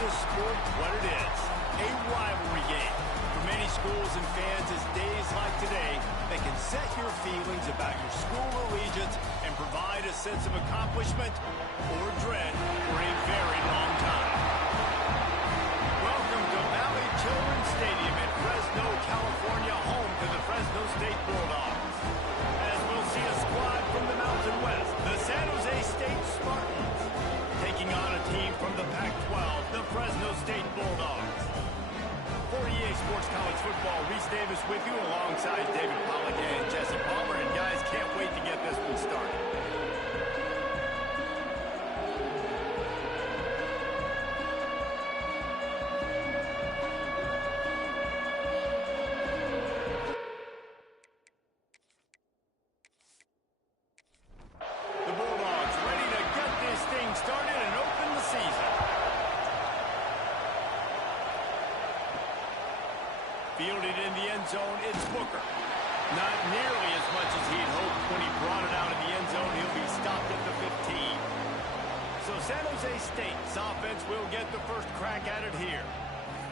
this sport what it is, a rivalry game. For many schools and fans, it's days like today that can set your feelings about your school allegiance and provide a sense of accomplishment or dread for a very long time. Welcome to Valley Children's Stadium in Fresno, California, home to the Fresno State Bulldogs. As we'll see a squad from the Mountain West, the San Jose State Spartans, taking on a team from the Pac-12, the Fresno State Bulldogs. For EA Sports College Football, Reese Davis with you alongside David Pollack and Jesse Palmer. And guys, can't wait to get this one started. The Bulldogs ready to get this thing started and open the season. Fielded in the end zone, it's Booker. Not nearly as much as he'd hoped when he brought it out of the end zone. He'll be stopped at the 15. So San Jose State's offense will get the first crack at it here.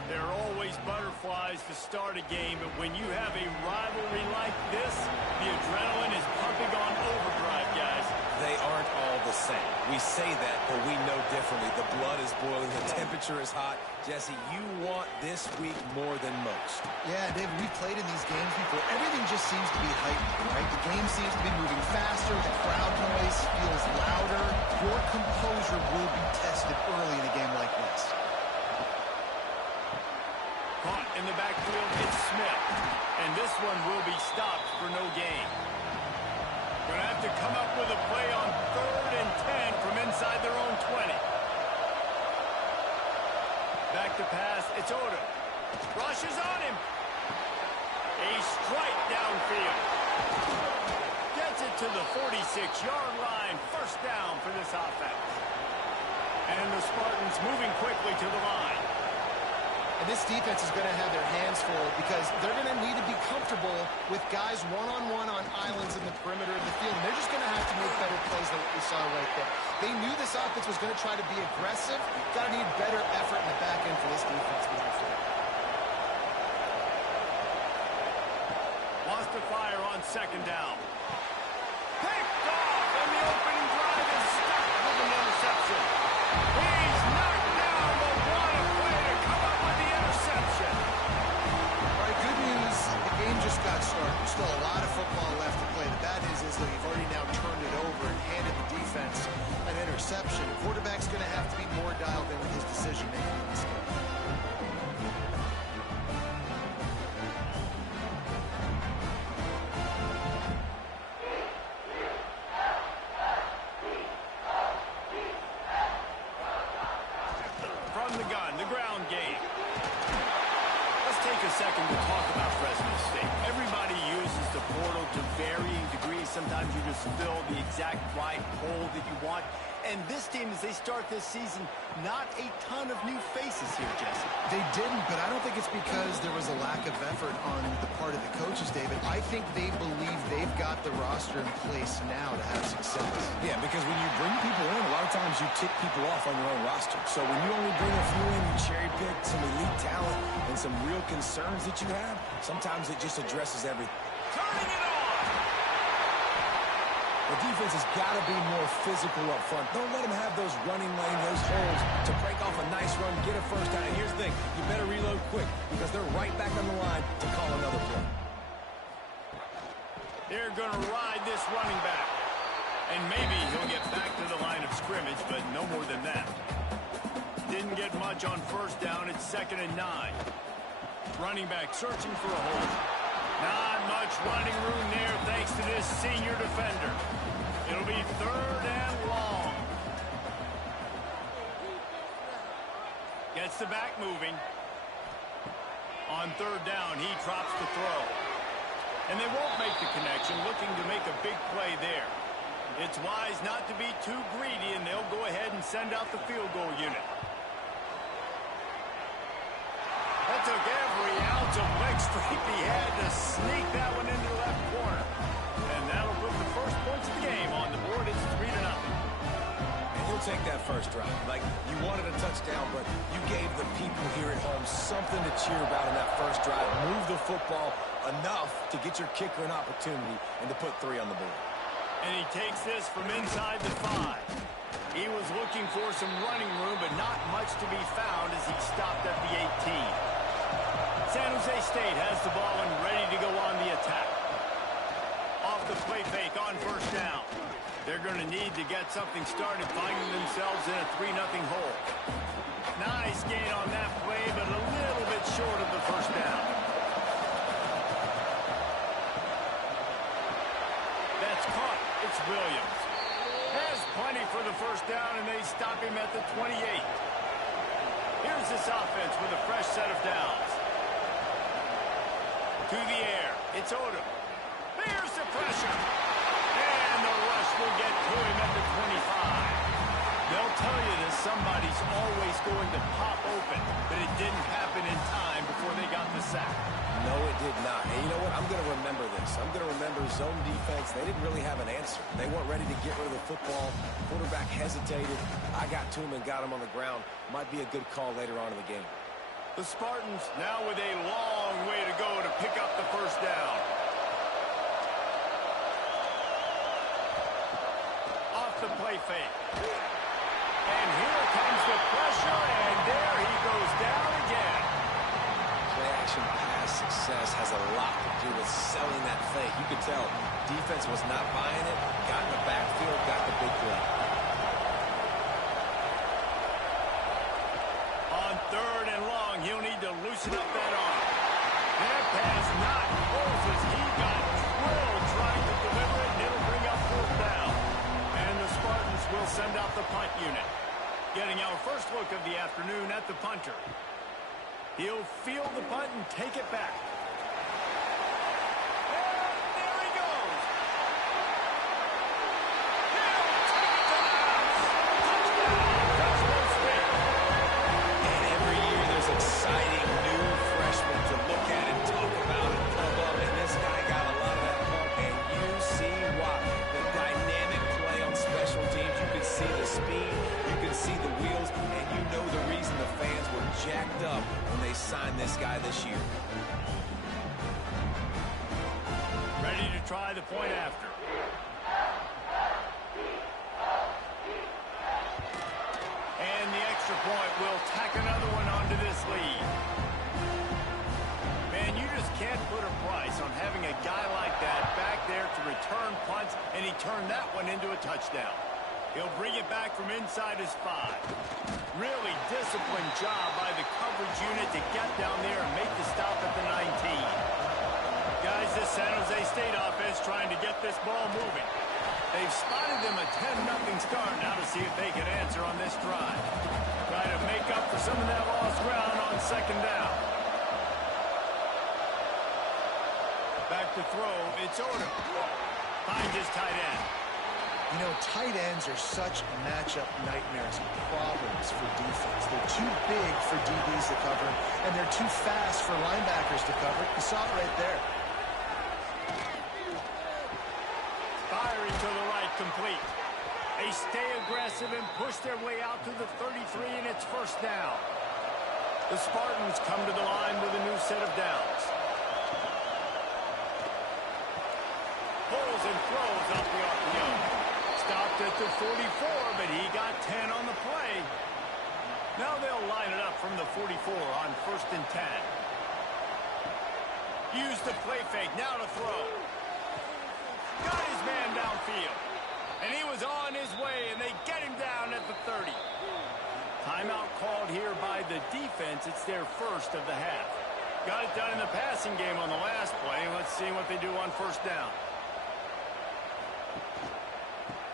There are always butterflies to start a game, but when you have a rivalry like this, the adrenaline is pumping on overdrive, guys. They aren't all the same. We say that, but we know differently. The blood is boiling. The temperature is hot. Jesse, you want this week more than most. Yeah, Dave, we've played in these games before. Everything just seems to be heightened, right? The game seems to be moving faster. The crowd noise feels louder. Your composure will be tested early in a game like this. Caught in the backfield, it's Smith. And this one will be stopped for no gain. Going to have to come up with a play on 3rd and 10 from inside their own 20. Back to pass, it's Odom. Rushes on him. A strike downfield. Gets it to the 46-yard line. First down for this offense. And the Spartans moving quickly to the line. And this defense is going to have their hands full because they're going to need to be comfortable with guys one-on-one on islands in the perimeter of the field. And they're just going to have to make better plays than what we saw right there. They knew this offense was going to try to be aggressive. Got to need better effort in the back end for this defense moving forward. Lost to fire on 2nd down. Picked off, and the opening drive is stuck with an interception. He's knocked down, but what a play to come up with the interception. All right, good news. The game just got started. There's still a lot of football left to play. The bad news is that you've already now turned it over and handed the defense an interception. The quarterback's going to have to be more dialed in with his decision-making in this game. From the gun, the ground game. Let's take a second to talk about Fresno State. Everybody uses the portal to varying degrees. Sometimes you just fill the exact right hole that you want. And this team, as they start this season, not a ton of new faces here, Jesse. They didn't, but I don't think it's because there was a lack of effort on the part of the coaches, David. I think they believe they've got the roster in place now to have success. Yeah, because when you bring people in, a lot of times you tick people off on your own roster. So when you only bring a few in, you cherry-pick some elite talent and some real concerns that you have, sometimes it just addresses everything. Turning it on! The defense has got to be more physical up front. Don't let them have those running lanes, those holes to break off a nice run, get a first down. And here's the thing, you better reload quick because they're right back on the line to call another play. They're going to ride this running back. And maybe he'll get back to the line of scrimmage, but no more than that. Didn't get much on 1st down. It's 2nd and 9. Running back searching for a hole. Not much running room there thanks to this senior defender. It'll be 3rd and long. Gets the back moving. On 3rd down, he drops the throw. And they won't make the connection, looking to make a big play there. It's wise not to be too greedy, and they'll go ahead and send out the field goal unit. That took every ounce of leg strength he had to sneak that one into the left corner. And that'll put the first points of the game on the board. It's 3-0. And he'll take that first first drive. Like, you wanted a touchdown, but you gave the people here at home something to cheer about in that first drive. Move the football enough to get your kicker an opportunity and to put 3 on the board. And he takes this from inside the 5. He was looking for some running room, but not much to be found as he stopped at the 18. San Jose State has the ball and ready to go on the attack. Off the play fake on first down. They're going to need to get something started, finding themselves in a 3-0 hole. Nice gain on that play, but a little bit short of the first down. That's caught. It's Williams. Has plenty for the first down, and they stop him at the 28. Here's this offense with a fresh set of downs. To the air. It's Odom. There's the pressure. And the rush will get to him at the 25. They'll tell you that somebody's always going to pop open, but it didn't happen in time before they got the sack. No, it did not. And you know what? I'm going to remember this. I'm going to remember zone defense. They didn't really have an answer. They weren't ready to get rid of the football. Quarterback hesitated. I got to him and got him on the ground. Might be a good call later on in the game. The Spartans now with a long way to go to pick up the first down. Off the play fake. And here comes the pressure, and there he goes down again. Play-action pass success has a lot to do with selling that fake. You could tell defense was not buying it, got in the backfield, got the big play. On 3rd and long, he'll need to loosen up that arm. That pass not close as he got drilled trying to deliver it, and it'll bring up 4th down. And the Spartans will send out the punt unit. Getting our first look of the afternoon at the punter. He'll field the punt and take it back. And there he goes. He'll take it to the house. Touchdown, Fresno State. And every year there's exciting new freshmen to look at and talk about and pump up. And this guy got a lot of that pump, and you see why. The dynamic play on special teams. You can see the speed. You can see the wheels. And you know the reason the fans were jacked up when they signed this guy this year. Ready to try the point after. And the extra point will tack another one onto this lead. Man, you just can't put a price on having a guy like that back there to return punts, and he turned that one into a touchdown. He'll bring it back from inside his 5. Really disciplined job by the coverage unit to get down there and make the stop at the 19. Guys, this San Jose State offense trying to get this ball moving. They've spotted them a 10-0 start now to see if they can answer on this drive. Try to make up for some of that lost ground on 2nd down. Back to throw, it's Odom. Finds his tight end. You know, tight ends are such matchup nightmares and problems for defense. They're too big for DBs to cover, and they're too fast for linebackers to cover. You saw it right there. Firing to the right, complete. They stay aggressive and push their way out to the 33, and it's 1st down. The Spartans come to the line with a new set of downs. Pulls and throws off the RPO. Stopped at the 44, but he got 10 on the play. Now they'll line it up from the 44 on 1st and 10. Use the play fake, now to throw. Got his man downfield. And he was on his way, and they get him down at the 30. Timeout called here by the defense. It's their first of the half. Got it done in the passing game on the last play. Let's see what they do on 1st down.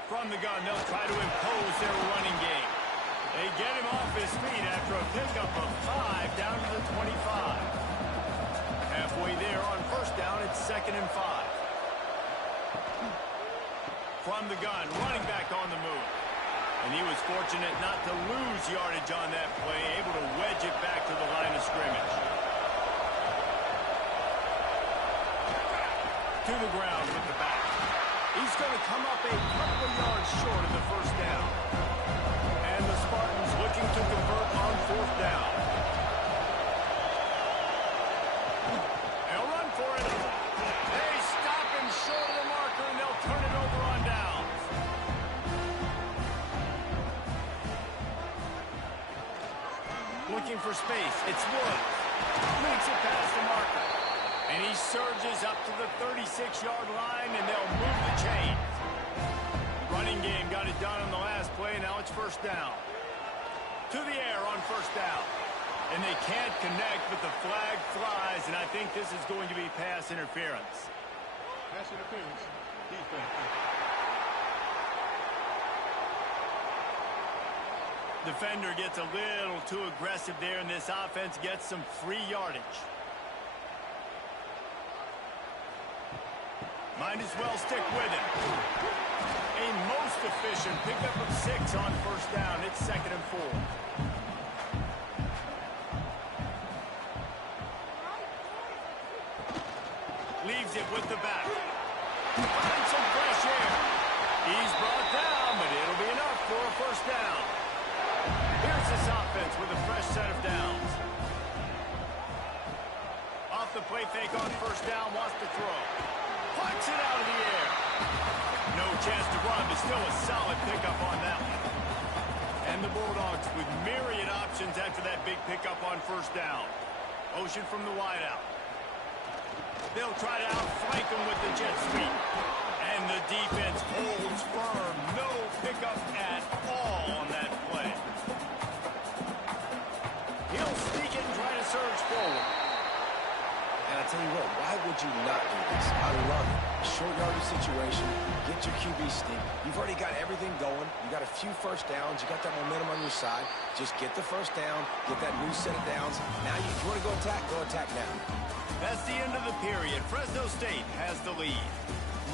From the gun, they'll try to impose their running game. They get him off his feet after a pickup of 5 down to the 25. Halfway there on 1st down, it's 2nd and 5. From the gun, running back on the move. And he was fortunate not to lose yardage on that play, able to wedge it back to the line of scrimmage. To the ground with the back. He's going to come up a couple of yards short of the 1st down. And the looking to convert on 4th down. They'll run for it. They stop him short of the marker, and they'll turn it over on downs. Looking for space. It's Woods. Makes it past the marker. And he surges up to the 36-yard line, and they'll move the chains. Running game got it done on the last play. Now it's 1st down. To the air on 1st down. And they can't connect, but the flag flies, and I think this is going to be pass interference. Pass interference. Defense. Defender gets a little too aggressive there, and this offense gets some free yardage. Might as well stick with it. A most efficient pickup of 6 on 1st down. It's 2nd and 4. Leaves it with the back. Finds some fresh air. He's brought down, but it'll be enough for a 1st down. Here's this offense with a fresh set of downs. Off the play fake on 1st down, wants to throw. Punts it out of the air. No chance to run, but still a solid pickup on that one. And the Bulldogs with myriad options after that big pickup on 1st down. Motion from the wideout. They'll try to outflank him with the jet sweep. And the defense holds firm. No pickup at all on that play. He'll sneak it and try to surge forward. And I tell you what, why would you not do this? I love it. Short yardage situation, get your QB sneak. You've already got everything going. You got a few 1st downs. You got that momentum on your side. Just get the 1st down, get that new set of downs. Now you want to go attack now. That's the end of the period. Fresno State has the lead.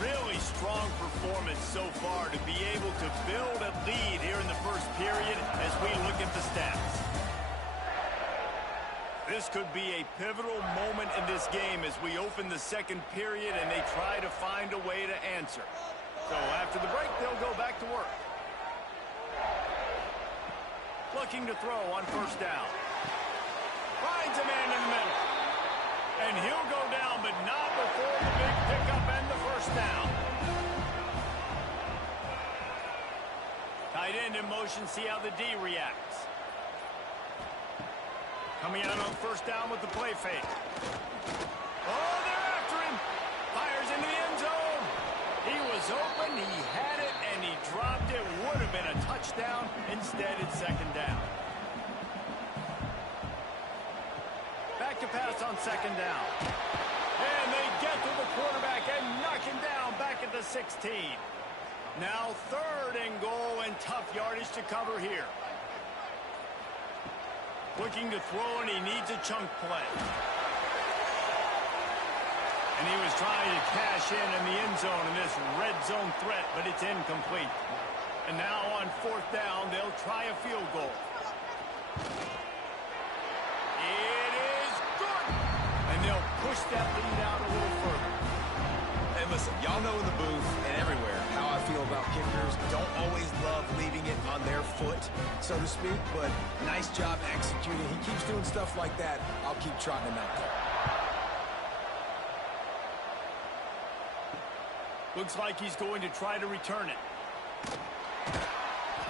Really strong performance so far to be able to build a lead here in the 1st period as we look at the stats. This could be a pivotal moment in this game as we open the 2nd period and they try to find a way to answer. So after the break, they'll go back to work. Looking to throw on 1st down. Finds a man in the middle. And he'll go down, but not before the big pickup and the 1st down. Tight end in motion, see how the D reacts. Coming out on 1st down with the play fake. Oh, they're after him. Fires into the end zone. He was open, he had it, and he dropped it. Would have been a touchdown. Instead, it's 2nd down. Back to pass on 2nd down. And they get to the quarterback and knock him down back at the 16. Now 3rd and goal and tough yardage to cover here. Looking to throw, and he needs a chunk play. And he was trying to cash in the end zone in this red zone threat, but it's incomplete. And now on 4th down, they'll try a field goal. It is good. And they'll push that lead out a little further. And listen, y'all know in the booth and everywhere how I feel about kickers. Don't always love leaving it on their foot, so to speak, but nice job executing. He keeps doing stuff like that. I'll keep trotting him out there. Looks like he's going to try to return it.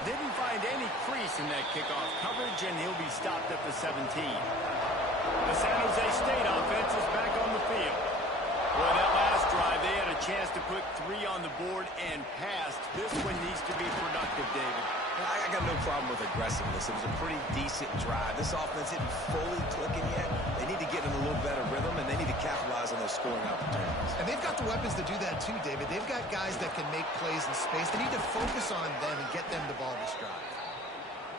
Didn't find any crease in that kickoff coverage, and he'll be stopped at the 17. The San Jose State offense is back on the field. Boy, that last drive, they had a chance to put 3 on the board and passed. This one needs to be productive, David. I got no problem with aggressiveness. It was a pretty decent drive. This offense isn't fully clicking yet. They need to get in a little better rhythm, and they need to capitalize on those scoring opportunities. And they've got the weapons to do that too, David. They've got guys that can make plays in space. They need to focus on them and get them the ball this drive.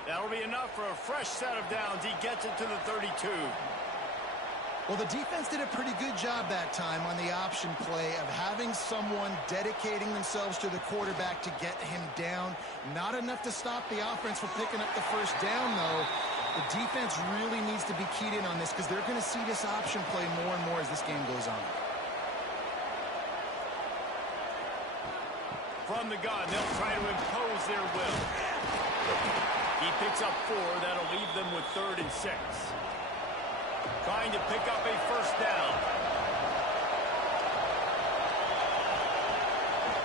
That'll be enough for a fresh set of downs. He gets it to the 32. Well, the defense did a pretty good job that time on the option play of having someone dedicating themselves to the quarterback to get him down. Not enough to stop the offense from picking up the 1st down, though. The defense really needs to be keyed in on this because they're going to see this option play more and more as this game goes on. From the gun, they'll try to impose their will. He picks up 4. That'll leave them with 3rd and 6. Trying to pick up a first down.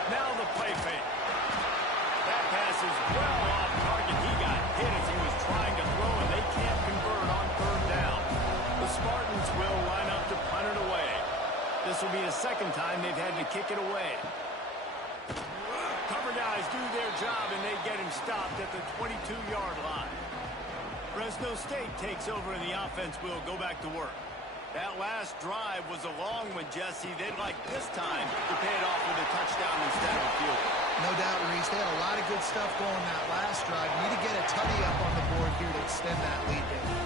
Now the play fake. That pass is well off target. He got hit as he was trying to throw, and they can't convert on 3rd down. The Spartans will line up to punt it away. This will be the 2nd time they've had to kick it away. Cover guys do their job, and they get him stopped at the 22-yard line. Fresno State takes over, and the offense will go back to work. That last drive was a long one, Jesse. They'd like this time to pay it off with a touchdown instead of a field goal. No doubt, Reese. They had a lot of good stuff going that last drive. You need to get a tutty up on the board here to extend that lead.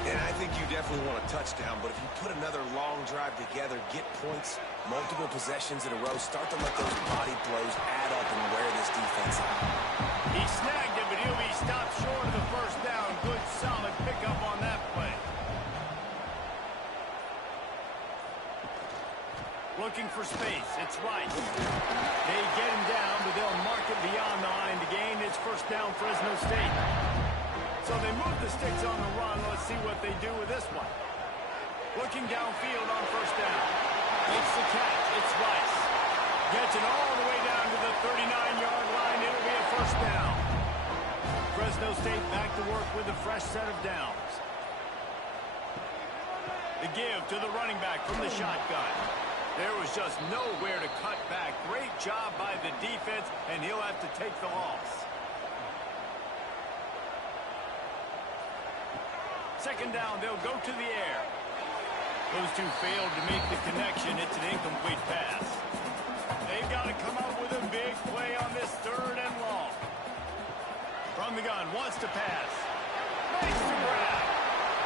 And I think you definitely want a touchdown, but if you put another long drive together, get points, multiple possessions in a row, start to let those body blows add up and wear this defense out. He snagged it, but he'll be stopped short of the first down. Good, solid pickup on that play. Looking for space. It's Rice. They get him down, but they'll mark it beyond the line to gain his first down, Fresno State. So they move the sticks on the run. Let's see what they do with this one. Looking downfield on first down. Makes the catch. It's Rice. Gets it all the way down to the 39-yard line. It'll be a first down. Fresno State back to work with a fresh set of downs. The give to the running back from the shotgun. There was just nowhere to cut back. Great job by the defense, and he'll have to take the loss. 2nd down, they'll go to the air. Those two failed to make the connection. It's an incomplete pass. They've got to come up with a big play on this 3rd and long. From the gun, wants to pass. Makes the grab.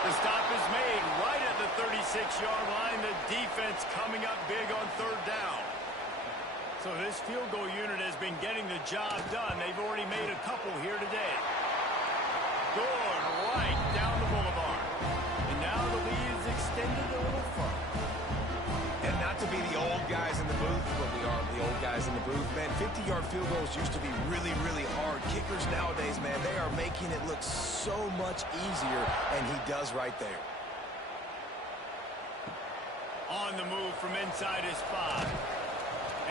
The stop is made right at the 36-yard line. The defense coming up big on 3rd down. So this field goal unit has been getting the job done. They've already made a couple here today. Going right down the boulevard. And now the lead is extended a little further. And not to be the old guys in the booth, but we are the old guys in the booth, man. 50-yard field goals used to be really, really hard. Kickers nowadays, man, they are making it look so much easier, and he does right there. On the move from inside his 5.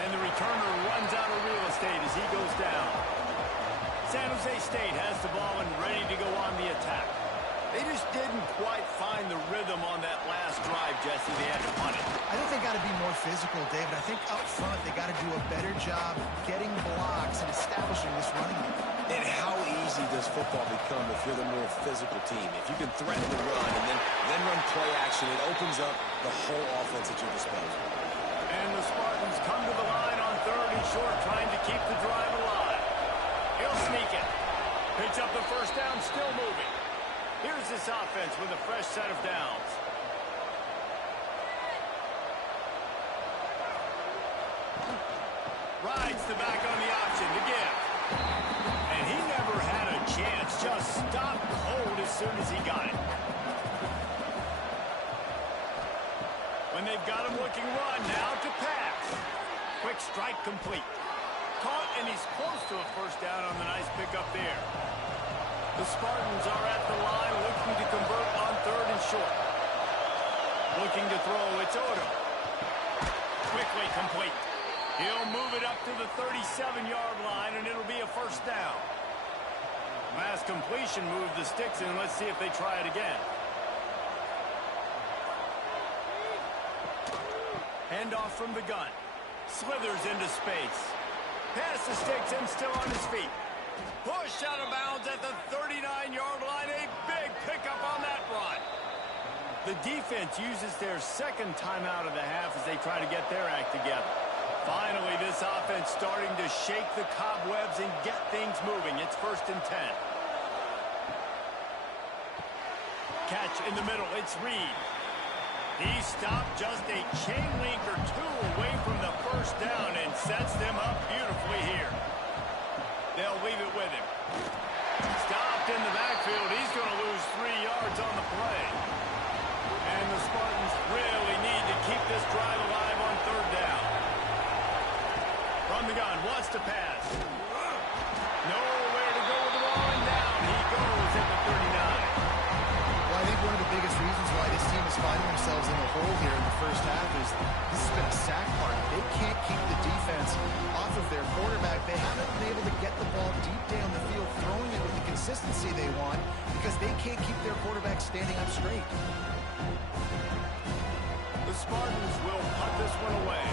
And the returner runs out of real estate as he goes down. San Jose State has the ball and ready to go on the attack. They just didn't quite find the rhythm on that last drive, Jesse. They had to punt it. I think they got to be more physical, David. I think up front they got to do a better job getting blocks and establishing this running game. And how easy does football become if you're the more physical team? If you can threaten the run and then run play action, it opens up the whole offense at your disposal. And the Spartans come to the line on 3rd and short, trying to keep the drive alive. He'll sneak it. Picks up the first down, still moving. Here's this offense with a fresh set of downs. Rides the back on the option to give. And he never had a chance. Just stopped cold as soon as he got it. When they've got him looking run, now to pass. Quick strike complete. Caught, and he's close to a first down on the nice pickup there. The Spartans are at the line looking to convert on 3rd and short. Looking to throw, it's Odom. Quickly complete. He'll move it up to the 37-yard line, and it'll be a first down. Last completion moved the sticks in. Let's see if they try it again. Handoff from the gun. Slithers into space. Past the sticks and still on his feet. Pushed out of bounds at the 39-yard line. A big pickup on that run. The defense uses their 2nd timeout of the half as they try to get their act together. Finally, this offense starting to shake the cobwebs and get things moving. It's 1st and 10. Catch in the middle. It's Reed. He stopped just a chain link or 2 away from the first down and sets them up beautifully here. They'll leave it with him. Stopped in the backfield. He's going to lose 3 yards on the play. And the Spartans really need to keep this drive alive on 3rd down. From the gun, wants to pass. Nowhere to go with the ball, and down he goes at the one of the biggest reasons why this team is finding themselves in a hole here in the first half is this has been a sack party. They can't keep the defense off of their quarterback. They haven't been able to get the ball deep down the field, throwing it with the consistency they want because they can't keep their quarterback standing up straight. The Spartans will punt this one away.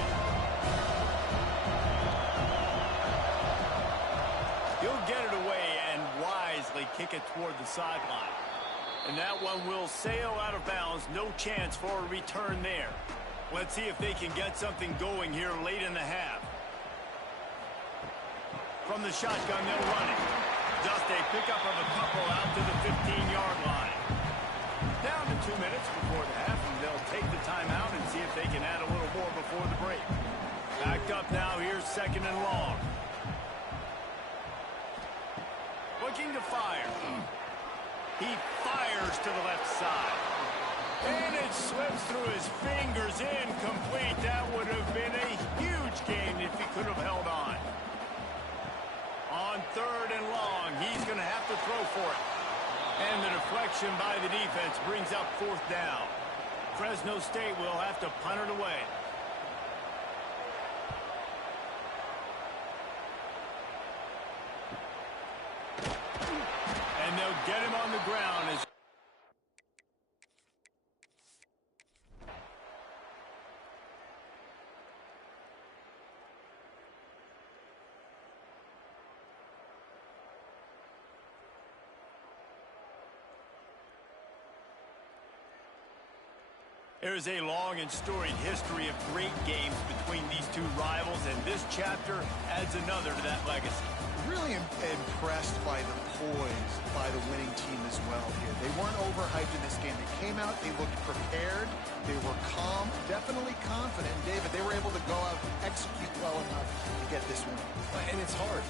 He'll get it away and wisely kick it toward the sideline. And that one will sail out of bounds. No chance for a return there. Let's see if they can get something going here late in the half. From the shotgun, they'll run it. Just a pickup of a couple out to the 15-yard line. Down to 2 minutes before the half, and they'll take the timeout and see if they can add a little more before the break. Backed up now, here's 2nd and long. Looking to fire. He fires to the left side. And it slips through his fingers, incomplete. That would have been a huge gain if he could have held on. On 3rd and long, he's going to have to throw for it. And the deflection by the defense brings up 4th down. Fresno State will have to punt it away. And they'll get him on the ground as there is a long and storied history of great games between these two rivals, and this chapter adds another to that legacy. Really impressed by the poise by the winning team as well here. They weren't overhyped in this game. They came out, they looked prepared, they were calm, definitely confident. David, they were able to go out and execute well enough to get this win. And it's hard.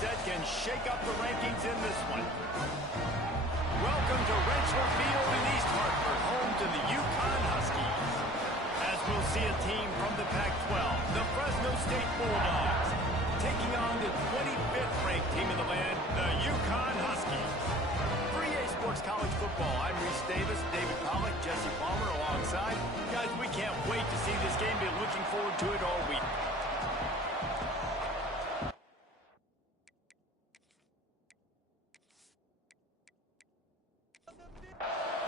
upset can shake up the rankings in this one. Welcome to Rentschler Field in East Hartford, home to the Yukon Huskies. As we'll see a team from the Pac-12, the Fresno State Bulldogs, taking on the 25th ranked team in the land, the Yukon Huskies. For EA Sports College Football, I'm Reese Davis, David Pollack, Jesse Palmer alongside. Guys, we can't wait to see this game. Been looking forward to it all week.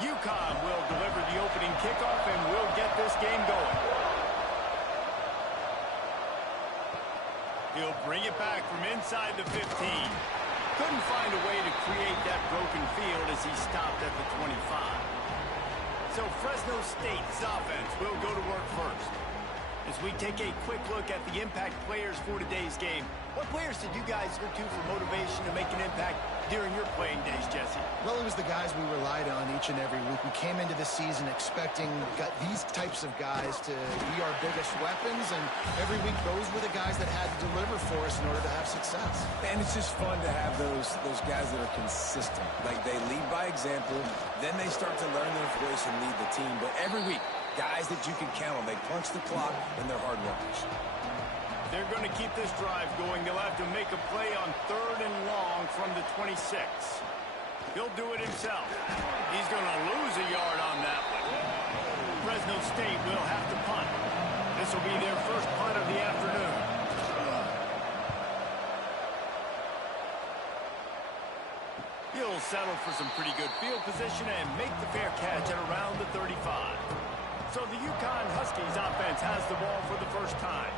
UConn will deliver the opening kickoff and will get this game going. He'll bring it back from inside the 15. Couldn't find a way to create that broken field as he stopped at the 25. So Fresno State's offense will go to work first. As we take a quick look at the impact players for today's game, what players did you guys look to for motivation to make an impact during your playing days, Jesse? Well, it was the guys we relied on each and every week. We came into the season expecting these types of guys to be our biggest weapons, and every week those were the guys that had to deliver for us in order to have success. And it's just fun to have those guys that are consistent. Like, they lead by example, then they start to learn their voice and lead the team. But every week, guys that you can count on. They punch the clock, and they're hard workers. They're going to keep this drive going. They'll have to make a play on 3rd and long from the 26. He'll do it himself. He's going to lose a yard on that one. Fresno State will have to punt. This will be their first punt of the afternoon. He'll settle for some pretty good field position and make the fair catch at around the 35. So the Yukon Huskies offense has the ball for the first time.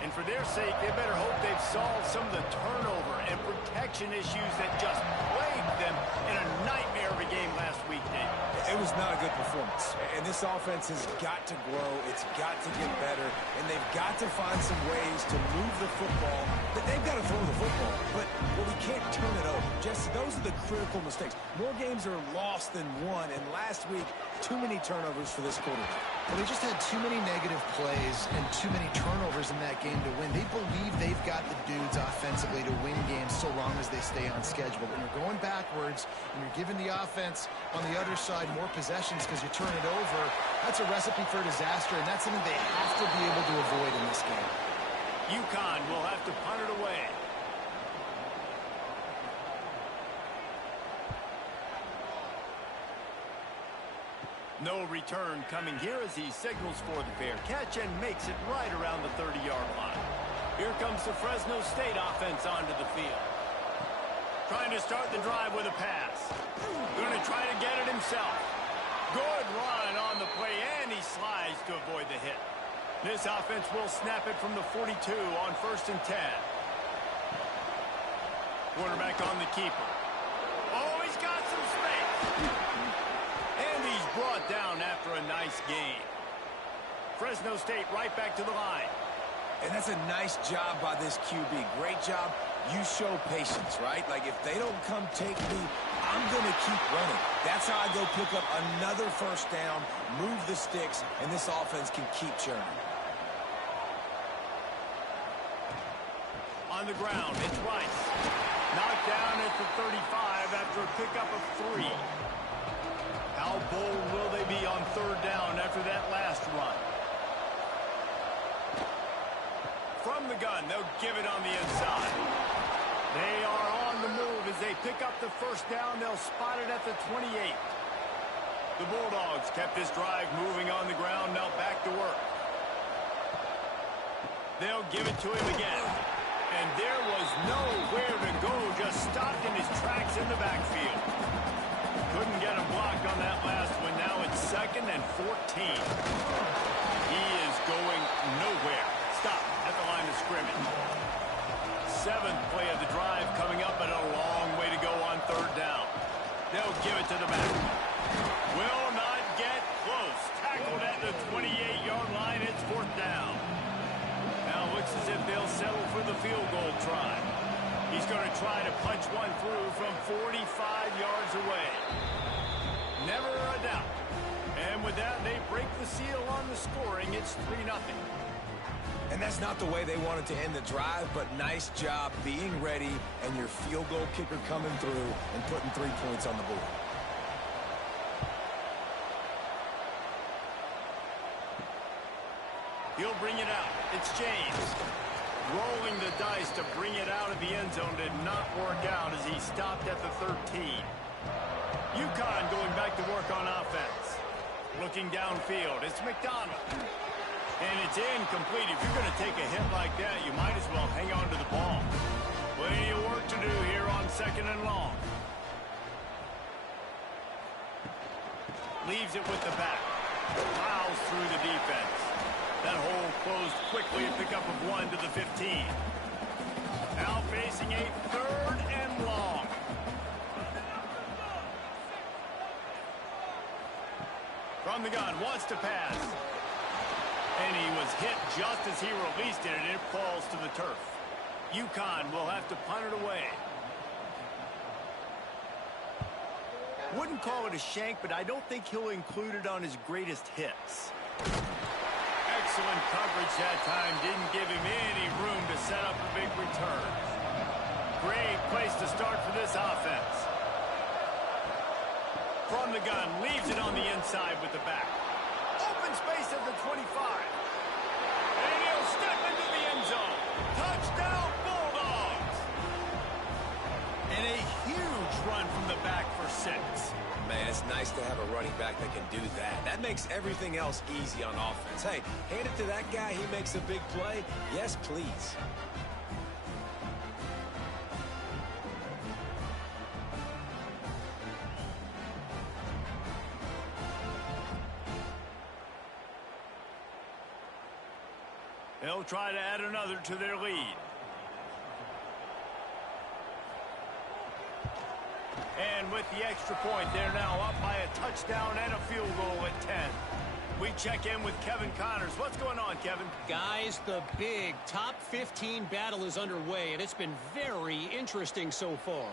And for their sake, they better hope they've solved some of the turnover and protection issues that just plagued them in a nightmare of a game last week, Dave. It was not a good performance. And this offense has got to grow. It's got to get better. And they've got to find some ways to move the football. They've got to throw the football. But we can't turn it over. Jesse, those are the critical mistakes. More games are lost than won. And last week, too many turnovers for this quarterback. Well, they just had too many negative plays and too many turnovers in that game to win. They believe they've got the dudes offensively to win games so long as they stay on schedule. When you're going backwards and you're giving the offense on the other side more possessions because you turn it over, that's a recipe for disaster, and that's something they have to be able to avoid in this game. UConn will have to punt it away. No return coming here as he signals for the fair catch and makes it right around the 30-yard line. Here comes the Fresno State offense onto the field. Trying to start the drive with a pass. Going to try to get it himself. Good run on the play, and he slides to avoid the hit. This offense will snap it from the 42 on 1st and 10. Quarterback on the keeper. Oh, he's got some space. And he's brought down after a nice gain. Fresno State right back to the line. And that's a nice job by this QB. Great job. You show patience, right? Like, if they don't come take me, I'm going to keep running. That's how I go pick up another first down, move the sticks, and this offense can keep churning. On the ground, it's Rice. Knocked down at the 35 after a pickup of 3. How bold will they be on 3rd down after that last run? From the gun, they'll give it on the inside. They are on the move as they pick up the first down. They'll spot it at the 28. The Bulldogs kept this drive moving on the ground. Now back to work. They'll give it to him again. And there was nowhere to go, just stopped in his tracks in the backfield. Couldn't get him blocked on that last one. Now it's 2nd and 14. He is going nowhere. Stop at the line of scrimmage. 7th play of the drive coming up, but a long way to go on 3rd down. They'll give it to the back. Will not get close. Tackled at the 28-yard line. It's 4th down. Now looks as if they'll settle for the field goal try. He's going to try to punch one through from 45 yards away. Never a doubt. And with that, they break the seal on the scoring. It's 3-0. And that's not the way they wanted to end the drive, but nice job being ready and your field goal kicker coming through and putting 3 points on the board. He'll bring it out. It's James. Rolling the dice to bring it out of the end zone did not work out as he stopped at the 13. UConn going back to work on offense. Looking downfield, it's McDonald. And it's incomplete. If you're going to take a hit like that, you might as well hang on to the ball. Plenty of work to do here on 2nd and long. Leaves it with the back. Plows through the defense. That hole closed quickly, a pickup of 1 to the 15. Now facing a 3rd and long. From the gun, wants to pass. And he was hit just as he released it, and it falls to the turf. UConn will have to punt it away. Wouldn't call it a shank, but I don't think he'll include it on his greatest hits. Excellent coverage that time. Didn't give him any room to set up a big return. Great place to start for this offense. From the gun, leaves it on the inside with the back. Open space at the 25. And he'll step into the end zone. Touchdown, Bulldogs! And a huge run from the back for 6. Man, it's nice to have a running back that can do that. That makes everything else easy on offense. Hey, hand it to that guy. He makes a big play. Yes, please. They'll try to add another to their lead. And with the extra point, they're now up by a touchdown and a field goal at 10. We check in with Kevin Connors. What's going on, Kevin? Guys, the big top 15 battle is underway, and it's been very interesting so far.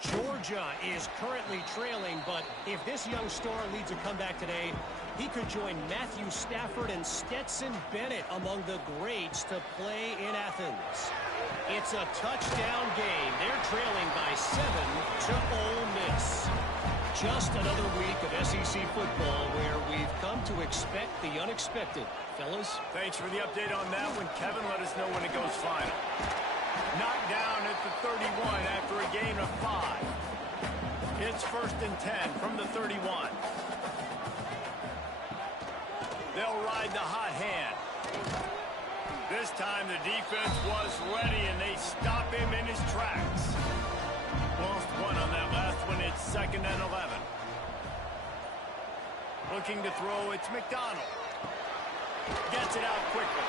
Georgia is currently trailing, but if this young star leads a comeback today, he could join Matthew Stafford and Stetson Bennett among the greats to play in Athens. It's a touchdown game. They're trailing by 7 to Ole Miss. Just another week of SEC football where we've come to expect the unexpected. Fellas? Thanks for the update on that one, Kevin. Let us know when it goes final. Knocked down at the 31 after a gain of 5. It's 1st and 10 from the 31. They'll ride the hot hand. This time the defense was ready, and they stop him in his tracks. Lost 1 on that last one. It's 2nd and 11. Looking to throw, it's McDonald. Gets it out quickly.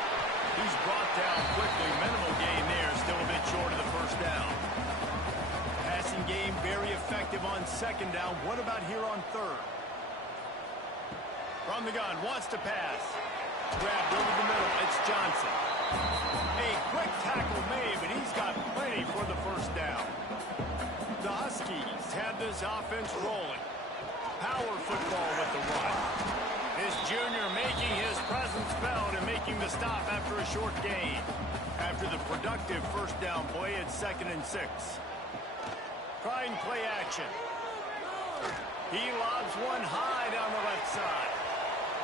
He's brought down quickly. Minimal gain there. Still a bit short of the 1st down. Passing game very effective on 2nd down. What about here on 3rd? From the gun, wants to pass. Grabbed over the middle. It's Johnson. A quick tackle made, but he's got plenty for the 1st down. The Huskies have this offense rolling. Power football with the run. This junior making his presence felt and making the stop after a short gain. After the productive 1st down play, it's 2nd and 6. Trying play action. He lobs one high down the left side.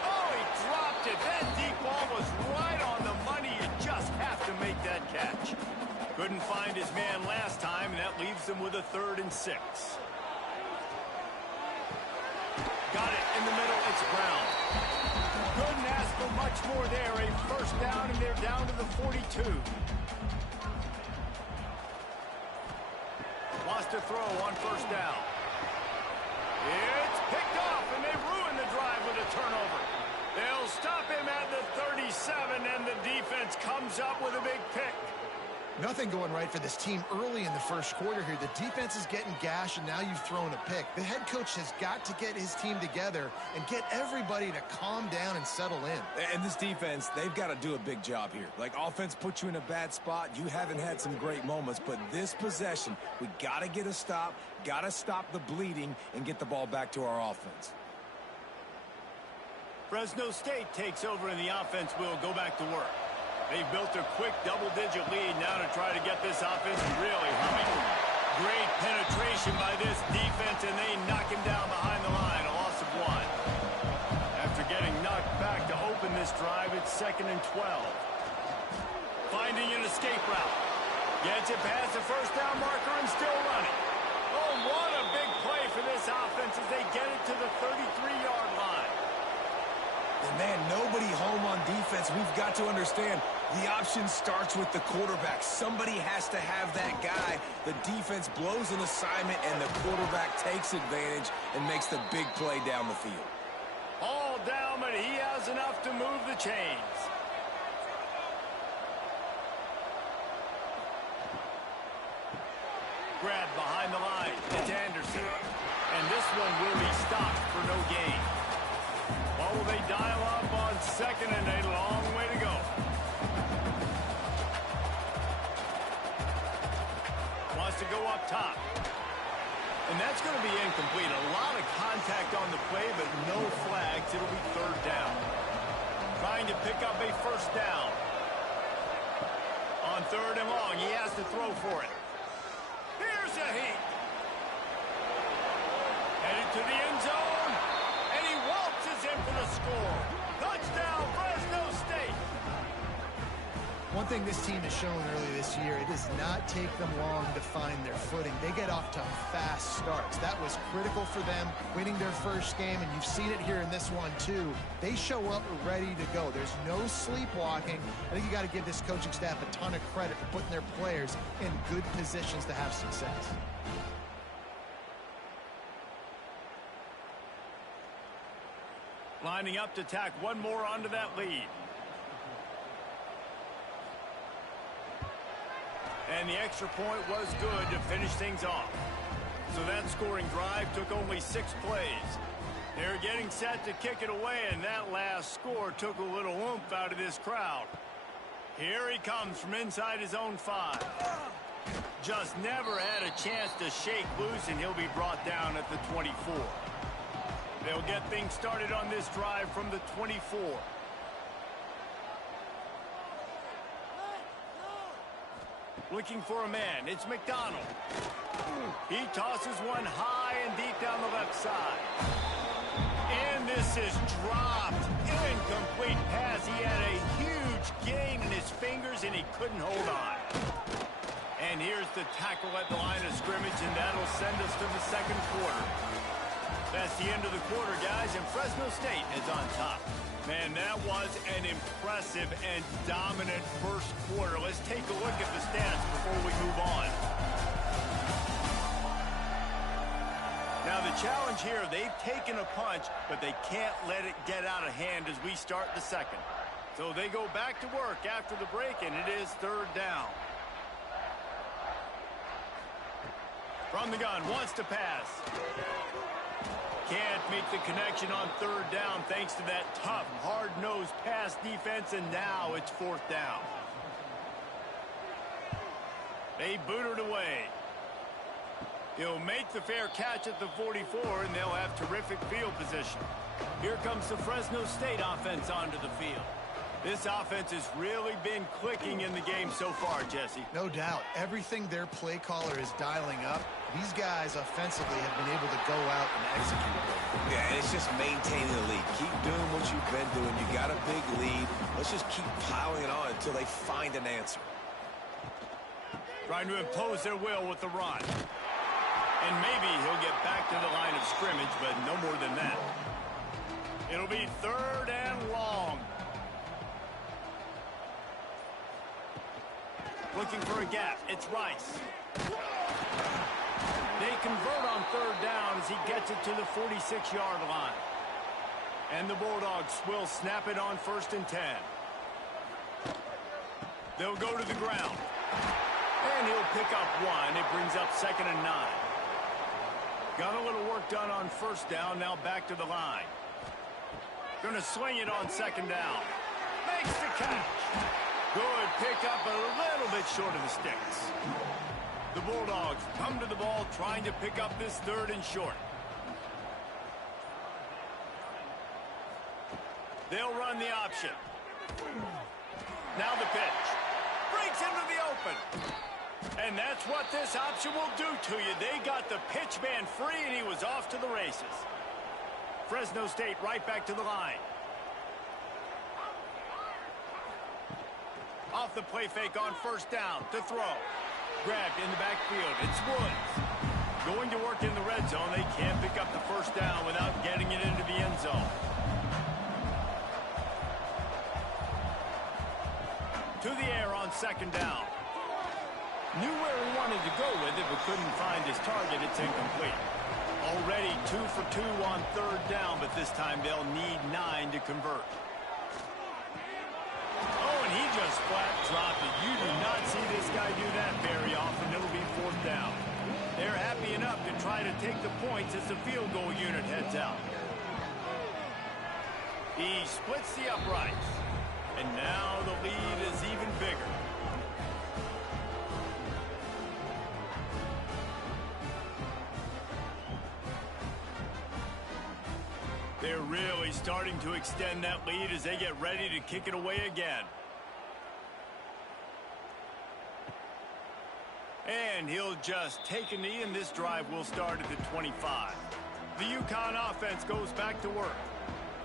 Oh, he dropped it. That deep ball was right on the money. You just have to make that catch. Couldn't find his man last time, and that leaves him with a 3rd and 6. Got it in the middle. It's Brown. Couldn't ask for much more there. A 1st down, and they're down to the 42. Wants to throw on 1st down. It's picked off, and they ruin the drive with a turnover. They'll stop him at the 37, and the defense comes up with a big pick. Nothing going right for this team early in the 1st quarter here. The defense is getting gashed, and now you've thrown a pick. The head coach has got to get his team together and get everybody to calm down and settle in. And this defense, they've got to do a big job here. Like, offense puts you in a bad spot. You haven't had some great moments, but this possession, we got to get a stop, got to stop the bleeding, and get the ball back to our offense. Fresno State takes over, and the offense will go back to work. They've built a quick double-digit lead now to try to get this offense really humming. Great penetration by this defense, and they knock him down behind the line, a loss of 1. After getting knocked back to open this drive, it's 2nd and 12. Finding an escape route. Gets it past the first down marker and still running. Oh, what a big play for this offense as they get it to the 33-yard line. And man, nobody home on defense. We've got to understand the option starts with the quarterback. Somebody has to have that guy. The defense blows an assignment, and the quarterback takes advantage and makes the big play down the field. All down, but he has enough to move the chains. Grab behind the line. It's Anderson. And this one will be stopped for no gain. What will they dial up on 2nd and a long way to go? Wants to go up top. And that's going to be incomplete. A lot of contact on the play, but no flags. It'll be 3rd down. Trying to pick up a 1st down. On 3rd and long, he has to throw for it. Here's a heat. Headed to the end zone. And he waltzes in for the score. Touchdown, Fresno State. One thing this team has shown earlier this year, it does not take them long to find their footing. They get off to fast starts. That was critical for them, winning their first game, and you've seen it here in this one too. They show up ready to go. There's no sleepwalking. I think you got to give this coaching staff a ton of credit for putting their players in good positions to have success. Lining up to tack one more onto that lead. And the extra point was good to finish things off. So that scoring drive took only 6 plays. They're getting set to kick it away, and that last score took a little oomph out of this crowd. Here he comes from inside his own 5. Just never had a chance to shake loose, and he'll be brought down at the 24. They'll get things started on this drive from the 24. Looking for a man. It's McDonald. He tosses one high and deep down the left side. And this is dropped. Incomplete pass. He had a huge gain in his fingers, and he couldn't hold on. And here's the tackle at the line of scrimmage, and that'll send us to the 2nd quarter. That's the end of the quarter, guys, and Fresno State is on top. Man, that was an impressive and dominant first quarter. Let's take a look at the stats before we move on. Now, the challenge here, they've taken a punch, but they can't let it get out of hand as we start the 2nd. So they go back to work after the break, and it is 3rd down. From the gun, wants to pass. Can't make the connection on 3rd down thanks to that tough, hard-nosed pass defense, and now it's 4th down. They boot it away. He'll make the fair catch at the 44, and they'll have terrific field position. Here comes the Fresno State offense onto the field. This offense has really been clicking in the game so far, Jesse. No doubt. Everything their play caller is dialing up, these guys offensively have been able to go out and execute. Yeah, and it's just maintaining the lead. Keep doing what you've been doing. You got a big lead. Let's just keep piling it on until they find an answer. Trying to impose their will with the run. And maybe he'll get back to the line of scrimmage, but no more than that. It'll be 3rd and long. Looking for a gap. It's Rice. They convert on 3rd down as he gets it to the 46-yard line. And the Bulldogs will snap it on 1st and 10. They'll go to the ground. And he'll pick up 1. It brings up 2nd and 9. Got a little work done on 1st down. Now back to the line. Going to swing it on 2nd down. Makes the catch. Good pickup, a little bit short of the sticks. The Bulldogs come to the ball trying to pick up this 3rd and short. They'll run the option. Now the pitch. Breaks into the open. And that's what this option will do to you. They got the pitch man free, and he was off to the races. Fresno State right back to the line. Off the play fake on first down to throw. Grabbed in the backfield. It's Woods. Going to work in the red zone. They can't pick up the first down without getting it into the end zone. To the air on second down. Knew where he wanted to go with it, but couldn't find his target. It's incomplete. Already 2 for 2 on third down, but this time they'll need 9 to convert. Oh, and he just flat dropped it. You do not see this guy do that very often. It'll be fourth down. They're happy enough to try to take the points as the field goal unit heads out. He splits the uprights. And now the lead is even bigger. They're really starting to extend that lead as they get ready to kick it away again. And he'll just take a knee, and this drive will start at the 25. The UConn offense goes back to work.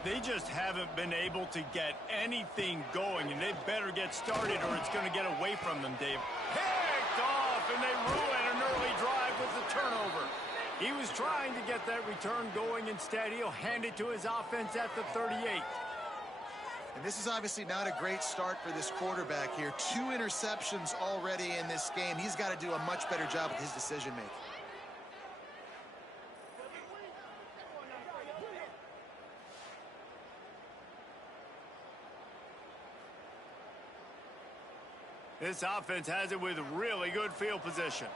They just haven't been able to get anything going, and they better get started or it's going to get away from them, Dave. Picked off, and they ruin an early drive with the turnover. He was trying to get that return going. Instead, he'll hand it to his offense at the 38. And this is obviously not a great start for this quarterback here. 2 interceptions already in this game. He's got to do a much better job with his decision-making. This offense has it with really good field position.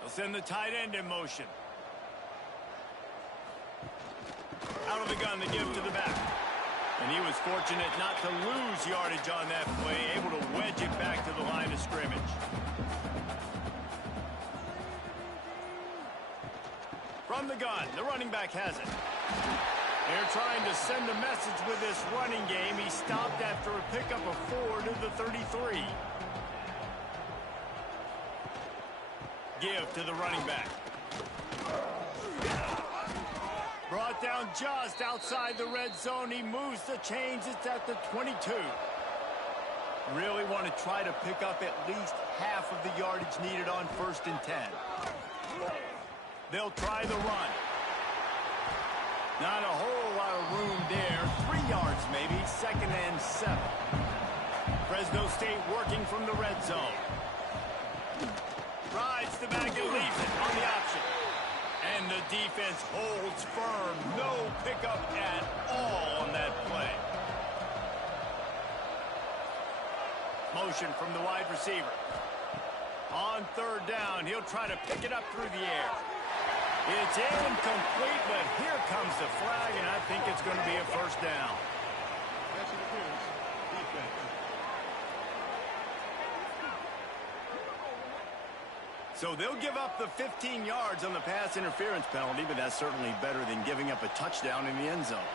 They'll send the tight end in motion. Out of the gun, the give to the back. And he was fortunate not to lose yardage on that play, able to wedge it back to the line of scrimmage. From the gun, the running back has it. They're trying to send a message with this running game. He stopped after a pickup of 4 to the 33. Give to the running back. Brought down just outside the red zone. He moves the chains. It's at the 22. Really want to try to pick up at least half of the yardage needed on 1st and 10. They'll try the run. Not a whole lot of room there. 3 yards maybe. 2nd and 7. Fresno State working from the red zone. Rides the back and leaves it on the option. And the defense holds firm. No pickup at all on that play. Motion from the wide receiver. On 3rd down, he'll try to pick it up through the air. It's incomplete, but here comes the flag, and I think it's going to be a first down. Pass interference. Defense. So they'll give up the 15 yards on the pass interference penalty, but that's certainly better than giving up a touchdown in the end zone.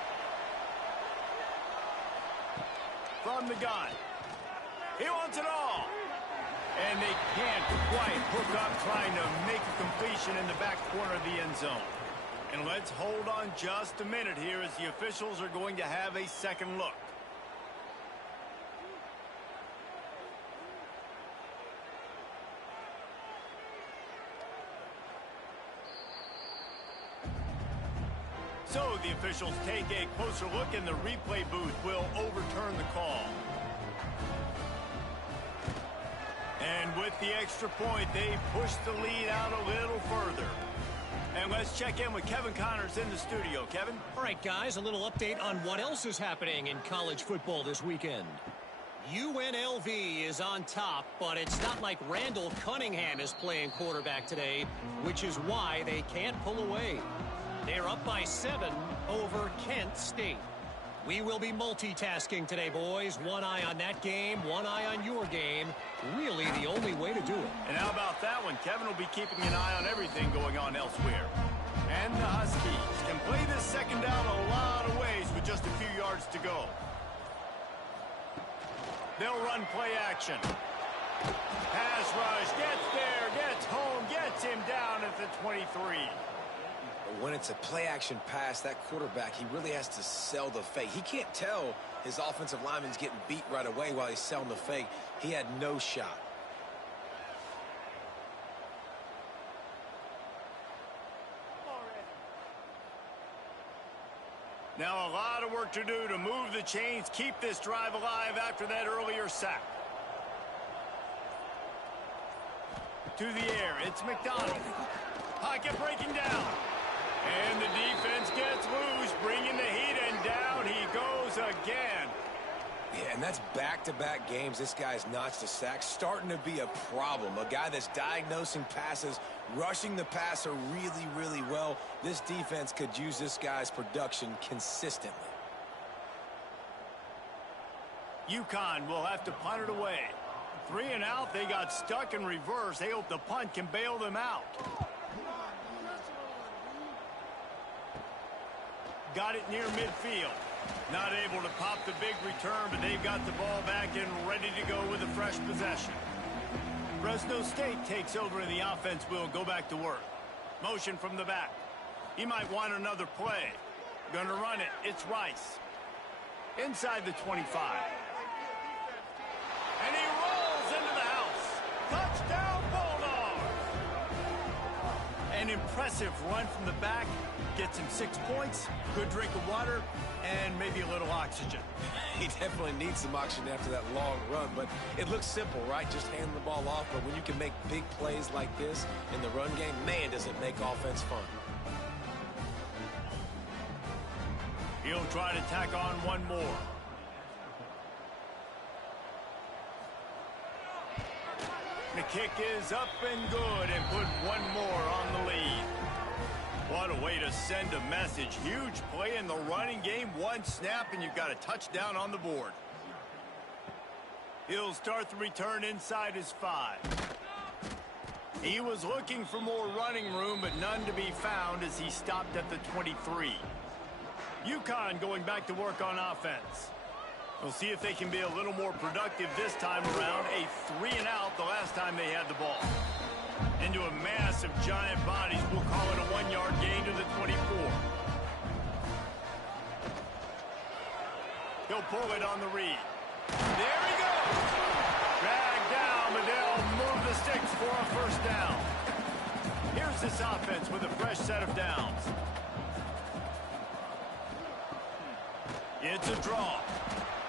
From the gun. He wants it all. And they can't quite hook up trying to make a completion in the back corner of the end zone. And let's hold on just a minute here as the officials are going to have a second look. So the officials take a closer look, and the replay booth will overturn the call. And with the extra point, they push the lead out a little further. And let's check in with Kevin Connors in the studio. Kevin? All right, guys, a little update on what else is happening in college football this weekend. UNLV is on top, but it's not like Randall Cunningham is playing quarterback today, which is why they can't pull away. They're up by 7 over Kent State. We will be multitasking today, boys. One eye on that game, one eye on your game. Really the only way to do it. And how about that one? Kevin will be keeping an eye on everything going on elsewhere. And the Huskies can play this second down a lot of ways with just a few yards to go. They'll run play action. Pass rush, gets there, gets home, gets him down at the 23. But when it's a play-action pass, that quarterback, he really has to sell the fake. He can't tell his offensive lineman's getting beat right away while he's selling the fake. He had no shot. Now a lot of work to do to move the chains, keep this drive alive after that earlier sack. To the air, it's McDonald. Pocket breaking down. And the defense gets loose, bringing the heat, and down he goes again. Yeah, and that's back-to-back games. This guy's notched a sack, starting to be a problem. A guy that's diagnosing passes, rushing the passer really, really well. This defense could use this guy's production consistently. UConn will have to punt it away. 3 and out, they got stuck in reverse. They hope the punt can bail them out. Got it near midfield. Not able to pop the big return, but they've got the ball back and ready to go with a fresh possession. Fresno State takes over and the offense will go back to work. Motion from the back. He might want another play. Gonna run it. It's Rice. Inside the 25. And he rolls into the house. Touchdown, Bulldogs! An impressive run from the back. Gets him 6 points, good drink of water, and maybe a little oxygen. He definitely needs some oxygen after that long run, but it looks simple, right? Just hand the ball off, but when you can make big plays like this in the run game, man, does it make offense fun. He'll try to tack on one more. The kick is up and good and put one more on the lead. What a way to send a message. Huge play in the running game. One snap, and you've got a touchdown on the board. He'll start the return inside his 5. He was looking for more running room, but none to be found as he stopped at the 23. UConn going back to work on offense. We'll see if they can be a little more productive this time around. A 3 and out the last time they had the ball. Into a mass of giant bodies. We'll call it a 1-yard gain to the 24. He'll pull it on the read. There he goes! Dragged down, but they'll move the sticks for a first down. Here's this offense with a fresh set of downs. It's a draw.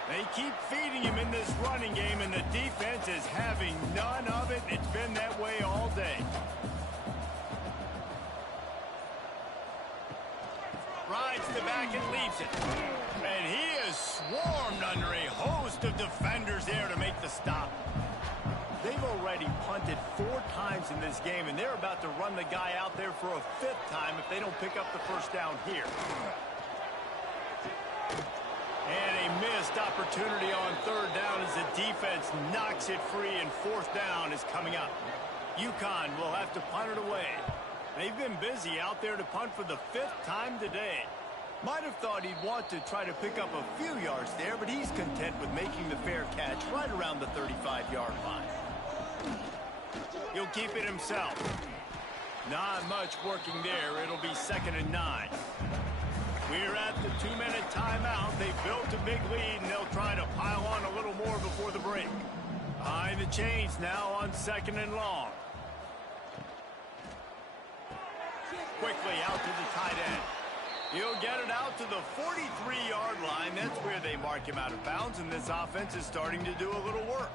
They keep feeding him in this running game, and the defense is having none of it. It's been that way all day. Rides the back and leaves it. And he is swarmed under a host of defenders there to make the stop. They've already punted 4 times in this game, and they're about to run the guy out there for a 5th time if they don't pick up the first down here. And a missed opportunity on 3rd down as the defense knocks it free, and 4th down is coming up. UConn will have to punt it away. They've been busy out there to punt for the 5th time today. Might have thought he'd want to try to pick up a few yards there, but he's content with making the fair catch right around the 35-yard line. He'll keep it himself. Not much working there. It'll be 2nd and 9. We're at the 2-minute timeout. They built a big lead, and they'll try to pile on a little more before the break. Behind the chains now on 2nd and long. Quickly out to the tight end. He'll get it out to the 43-yard line. That's where they mark him out of bounds, and this offense is starting to do a little work.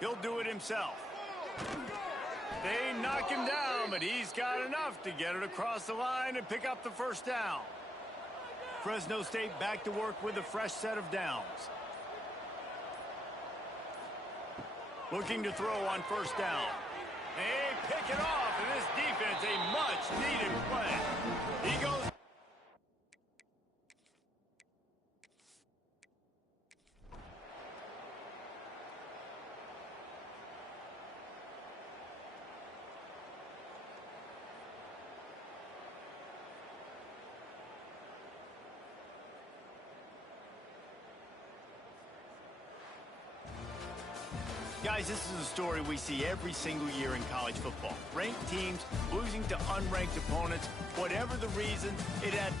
He'll do it himself. They knock him down, but he's got enough to get it across the line and pick up the first down. Fresno State back to work with a fresh set of downs. Looking to throw on 1st down. They pick it off, and this defense, a much-needed play. He goes. Guys, this is a story we see every single year in college football. Ranked teams losing to unranked opponents. Whatever the reason, it had...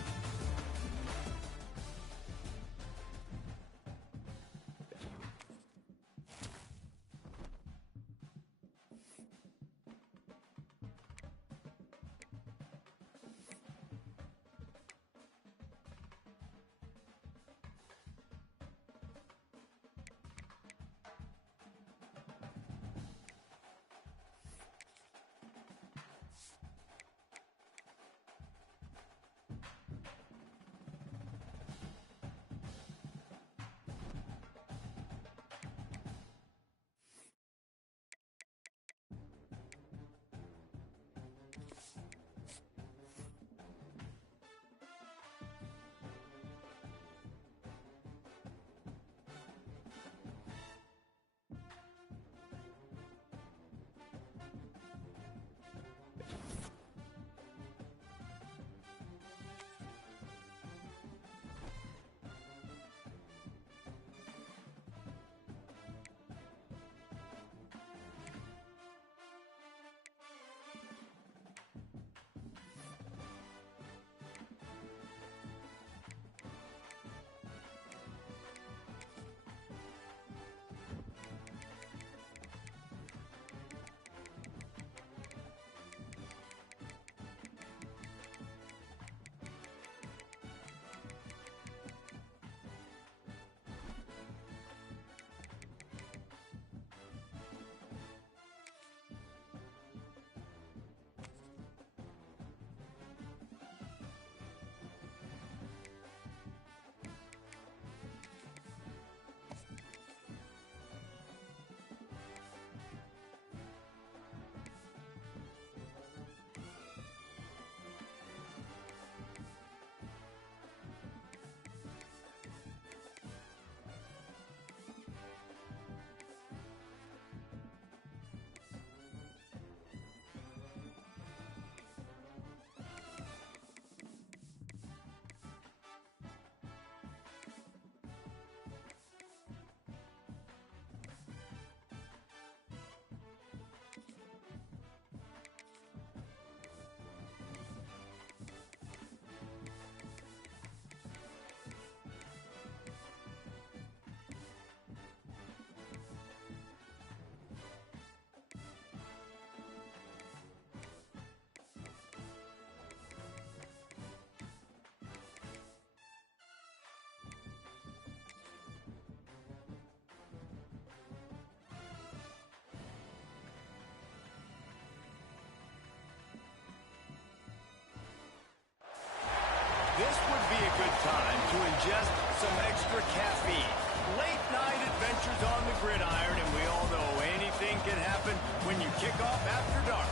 This would be a good time to ingest some extra caffeine. Late night adventures on the gridiron, and we all know anything can happen when you kick off after dark.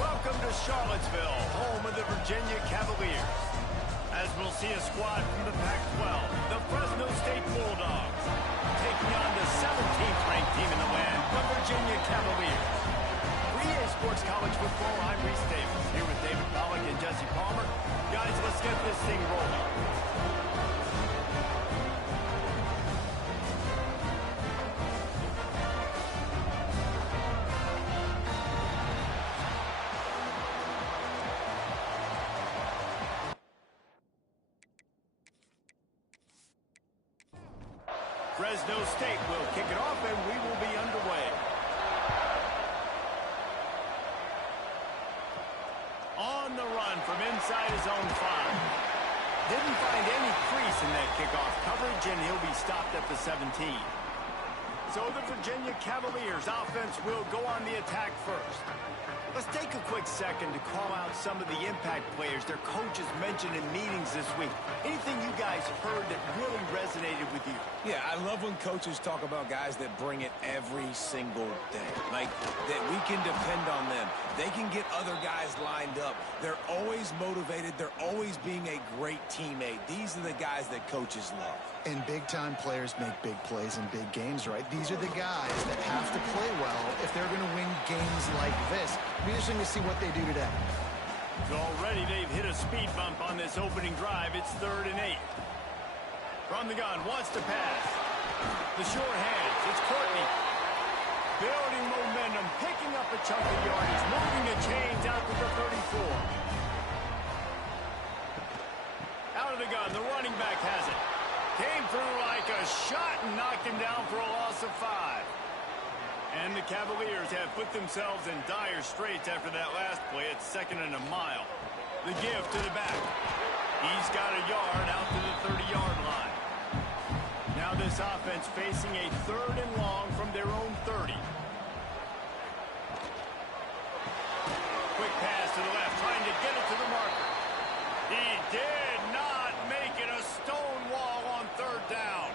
Welcome to Charlottesville, home of the Virginia Cavaliers. As we'll see a squad from the Pac-12, the Fresno State Bulldogs, taking on the 17th ranked team in the land, the Virginia Cavaliers. For EA Sports College Football, I'm Reese Davis, here with David Pollack and Jesse Palmer. Guys, let's get this thing rolling. Fresno State will kick it off, and we will be underway. On the run from inside his own 5. Didn't find any crease in that kickoff coverage, and he'll be stopped at the 17. So the Virginia Cavaliers offense will go on the attack first. Let's take a quick second to call out some of the impact players their coaches mentioned in meetings this week. Anything you guys heard that really resonated with you? Yeah, I love when coaches talk about guys that bring it every single day. Like, that we can depend on them. They can get other guys lined up. They're always motivated. They're always being a great teammate. These are the guys that coaches love. And big-time players make big plays in big games, right? These are the guys that have to play well if they're going to win games like this. It'll be interesting to see what they do today. Already they've hit a speed bump on this opening drive. It's 3rd and 8. From the gun, wants to pass. The sure hands. It's Courtney. Building momentum, picking up a chunk of yardage, moving the chains out to the 34. Out of the gun, the running back has it. Came through like a shot and knocked him down for a loss of 5. And the Cavaliers have put themselves in dire straits after that last play. It's 2nd and a mile. The give to the back. He's got a yard out to the 30-yard line. Now this offense facing a 3rd and long from their own 30. Quick pass to the left, trying to get it to the marker. He did not make it. A stone wall on 3rd down.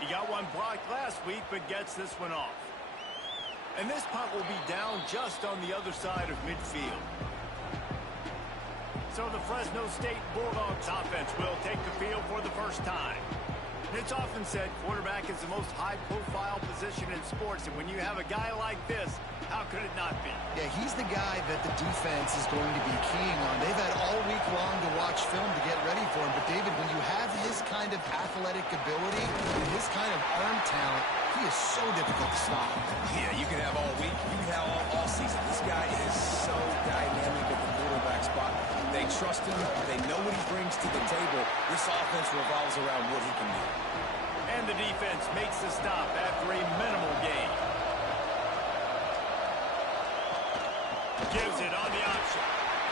He got one blocked last week, but gets this one off. And this punt will be down just on the other side of midfield. So the Fresno State Bulldogs offense will take the field for the first time. It's often said quarterback is the most high-profile position in sports, and when you have a guy like this, how could it not be? Yeah, he's the guy that the defense is going to be keying on. They've had all week long to watch film to get ready for him. But, David, when you have his kind of athletic ability and his kind of arm talent, he is so difficult to stop. Yeah, you can have all week. You can have all season. This guy is so dynamic at the quarterback spot. They trust him. They know what he brings to the table. This offense revolves around what he can do. And the defense makes the stop after a minimal gain. Gives it on the option.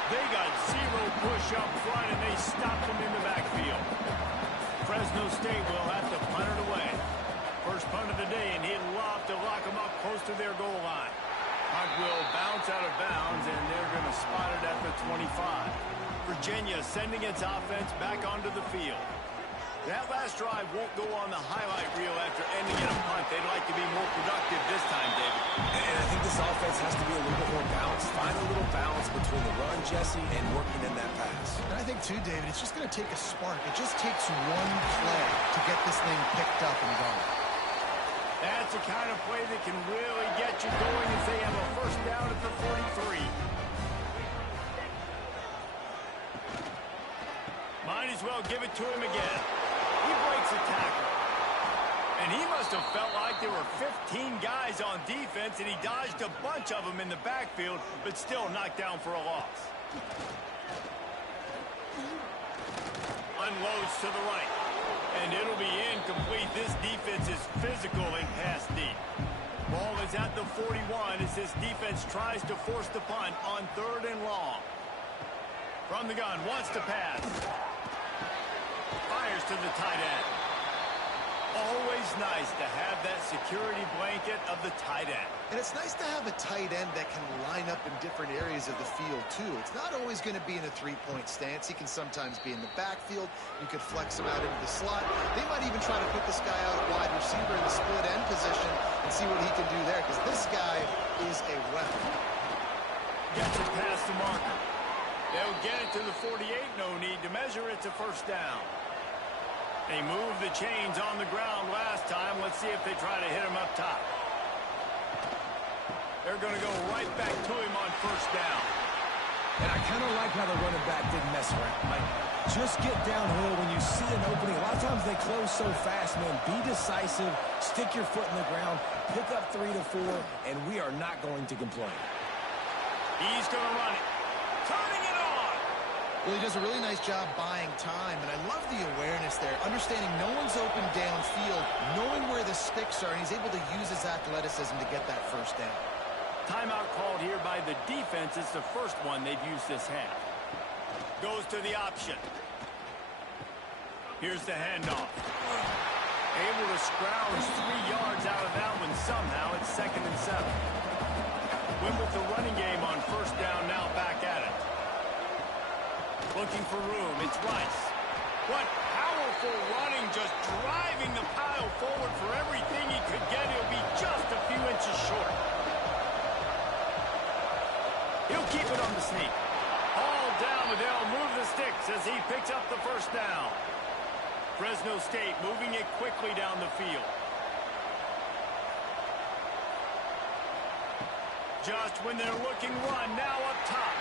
They got 0 push up front, and they stopped him in the backfield. Fresno State will have to punt it away. First punt of the day, and he'd love to lock them up close to their goal line. Punt will bounce out of bounds, and they're going to spot it at the 25. Virginia sending its offense back onto the field. That last drive won't go on the highlight reel after ending in a punt. They'd like to be more productive this time, David. And I think this offense has to be a little bit more balanced. Find a little balance between the run, Jesse, and working in that pass. And I think, too, David, it's just going to take a spark. It just takes one play to get this thing picked up and going. That's the kind of play that can really get you going if they have a first down at the 43. Might as well give it to him again. He breaks a tackle. And he must have felt like there were 15 guys on defense, and he dodged a bunch of them in the backfield, but still knocked down for a loss. Unloads to the right. And it'll be incomplete. This defense is physical and pass deep. Ball is at the 41 as this defense tries to force the punt on 3rd and long. From the gun, wants to pass. Fires to the tight end. Always nice to have that security blanket of the tight end. And it's nice to have a tight end that can line up in different areas of the field, too. It's not always going to be in a 3-point stance. He can sometimes be in the backfield. You could flex him out into the slot. They might even try to put this guy out at wide receiver in the split end position and see what he can do there, because this guy is a weapon. Gets it past the marker. They'll get it to the 48. No need to measure. It's a first down. They moved the chains on the ground last time. Let's see if they try to hit him up top. They're going to go right back to him on first down. And I kind of like how the running back didn't mess around. Like, just get downhill when you see an opening. A lot of times they close so fast, man. Be decisive. Stick your foot in the ground. Pick up 3 to 4, and we are not going to complain. He's going to run it. Turning it on. Well, he does a really nice job buying time, and I love the awareness there. Understanding no one's open downfield, knowing where the sticks are, and he's able to use his athleticism to get that first down. Timeout called here by the defense. It's the first one they've used this half. Goes to the option. Here's the handoff. Able to scrounge 3 yards out of that one somehow. It's 2nd and 7. Win with the running game on first down, now back at it. Looking for room. It's Rice. What powerful running, just driving the pile forward for everything he could get. He'll be just a few inches short. He'll keep it on the sneak. All down, but they'll move the sticks as he picks up the first down. Fresno State moving it quickly down the field. Just when they're looking run, now up top.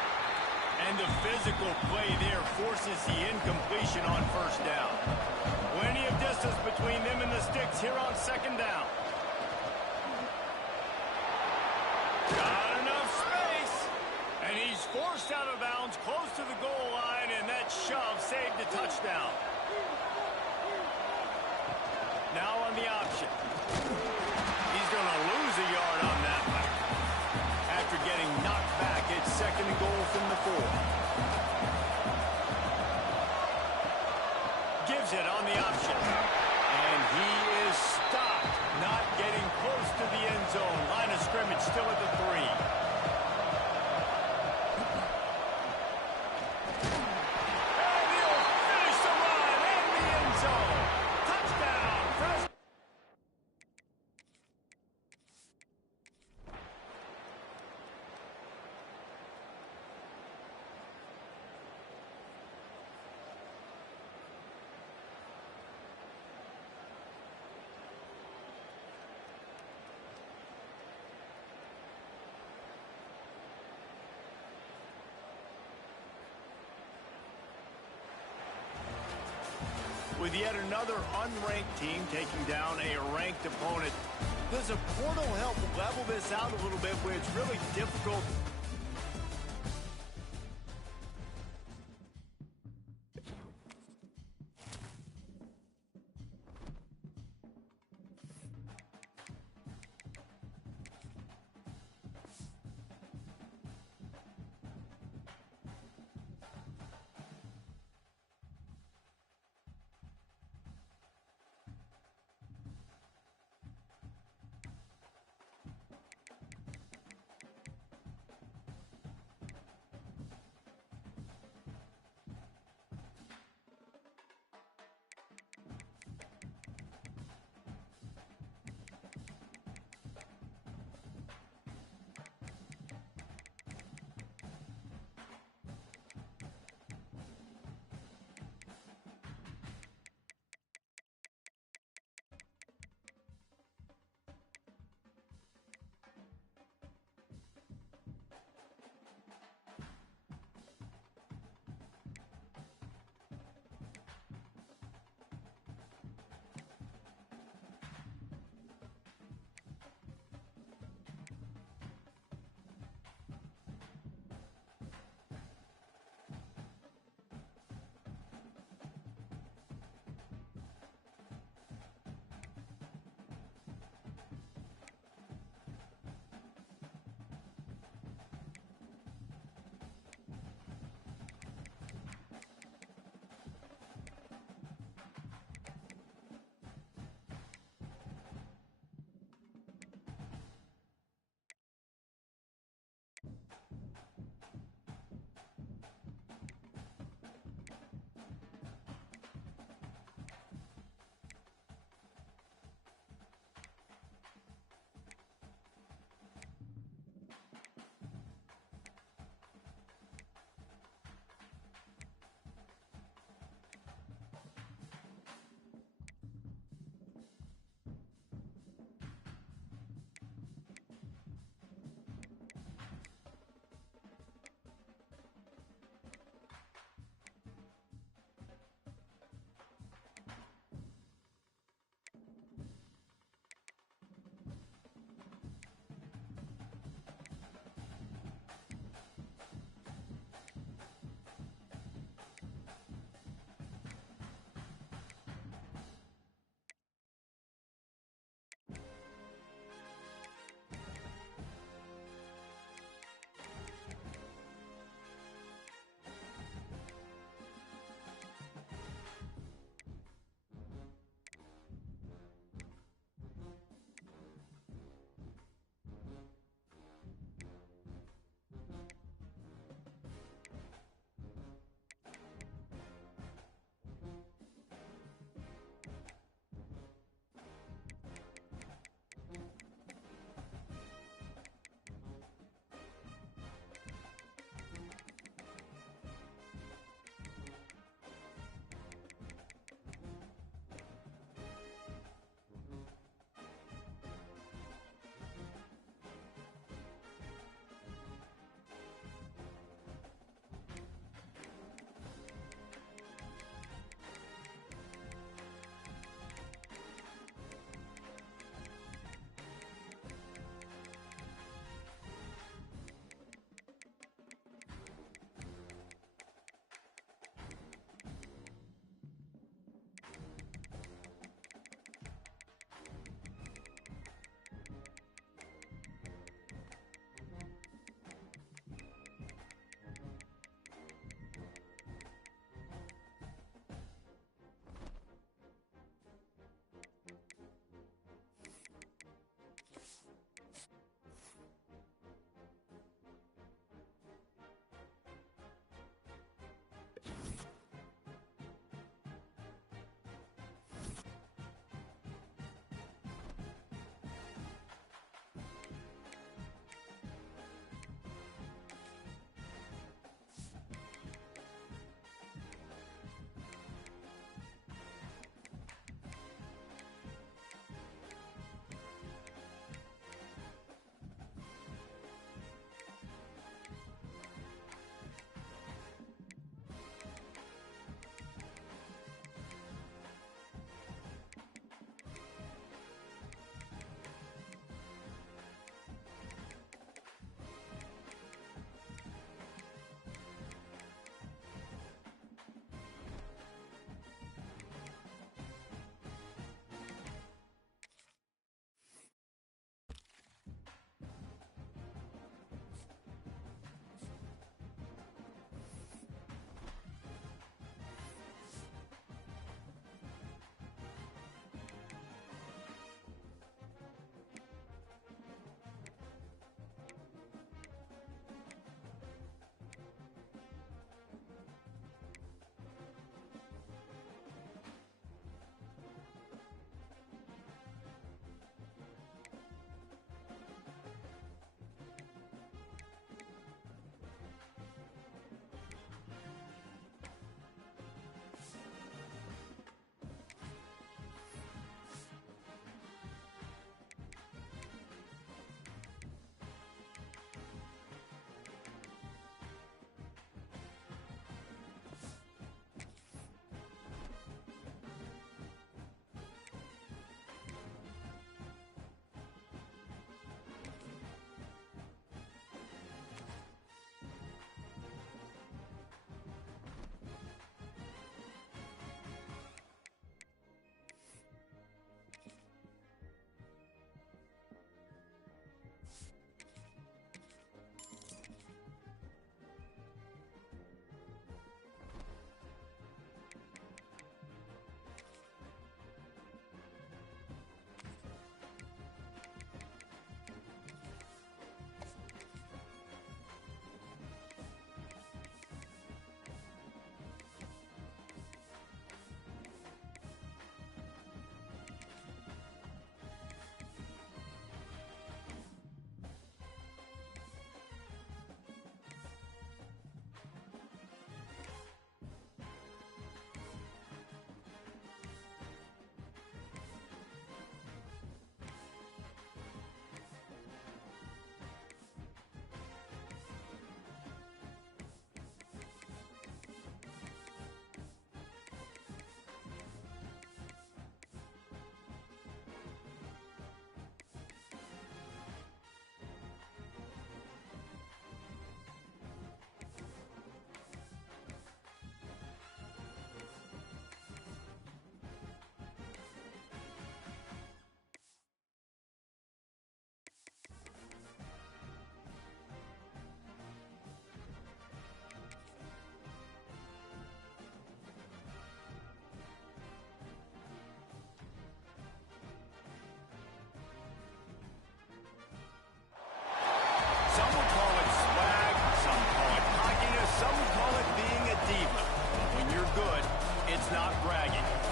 And the physical play there forces the incompletion on first down. When between them and the sticks here on second down. Got enough space. And he's forced out of bounds close to the goal line, and that shove saved a touchdown. Now on the option. He's going to lose a yard on that one. After getting knocked back, it's second and goal from the 4. Gives it on the option. And he is stopped. Not getting close to the end zone. Line of scrimmage still at the 3. With yet another unranked team taking down a ranked opponent, does a portal help level this out a little bit where it's really difficult?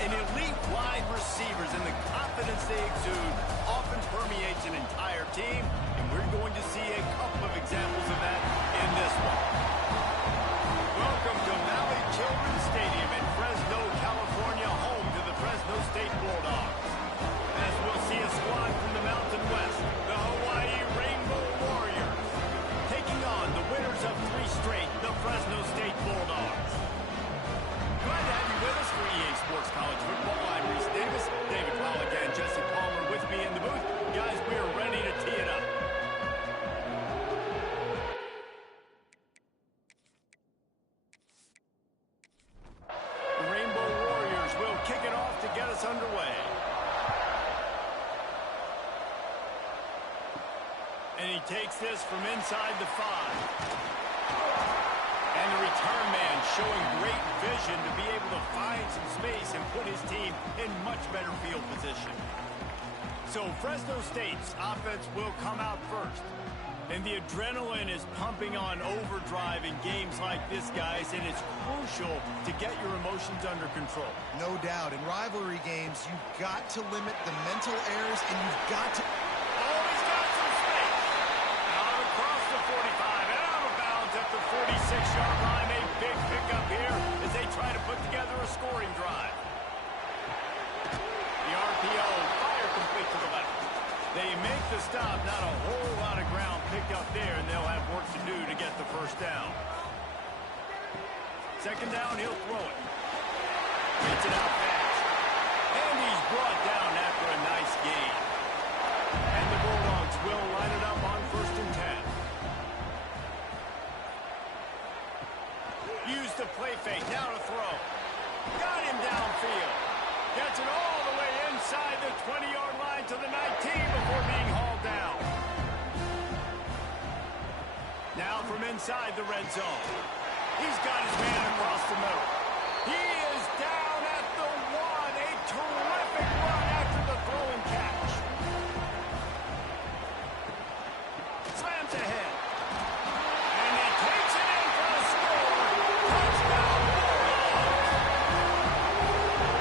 and elite wide receivers and the confidence they exude often permeates an entire team, and we're going to see a couple of examples of that in this one. Welcome to Valley Children's Stadium in Fresno, California, home to the Fresno State Bulldogs. As we'll see a squad from the Mountain West, the Hawaii Rainbow Warriors, taking on the winners of 3 straight, the Fresno State Bulldogs. Glad to have you with us for EA Sports College Football. I'm Reese Davis, David Pollock, and Jesse Palmer with me in the booth. Guys, we are ready to tee it up. The Rainbow Warriors will kick it off to get us underway. And he takes this from inside the 5. And the return man showing great vision to be able to find some space and put his team in much better field position. So Fresno State's offense will come out first. And the adrenaline is pumping on overdrive in games like this, guys, and it's crucial to get your emotions under control. No doubt. In rivalry games, you've got to limit the mental errors, and you've got to... Oh, he's got some space. Out across the 45 and out of bounds at the 46-yard line. A big pickup here as they try to put together a scoring drive. The RPO, fire complete to the left. They make the stop, not a whole lot of ground picked up there, and they'll have work to do to get the first down. Second down, he'll throw it. Gets it out fast. And he's brought down after a nice gain. And the Bulldogs will line it up on 1st and 10. Use the play fake, now to throw. Got him downfield. Gets it all the way inside the 20-yard line to the 19 before being hauled down. Now from inside the red zone. He's got his man across the middle. He is down at the 1. A terrific run after the throw and catch. Slams ahead. And he takes it in for a score. Touchdown.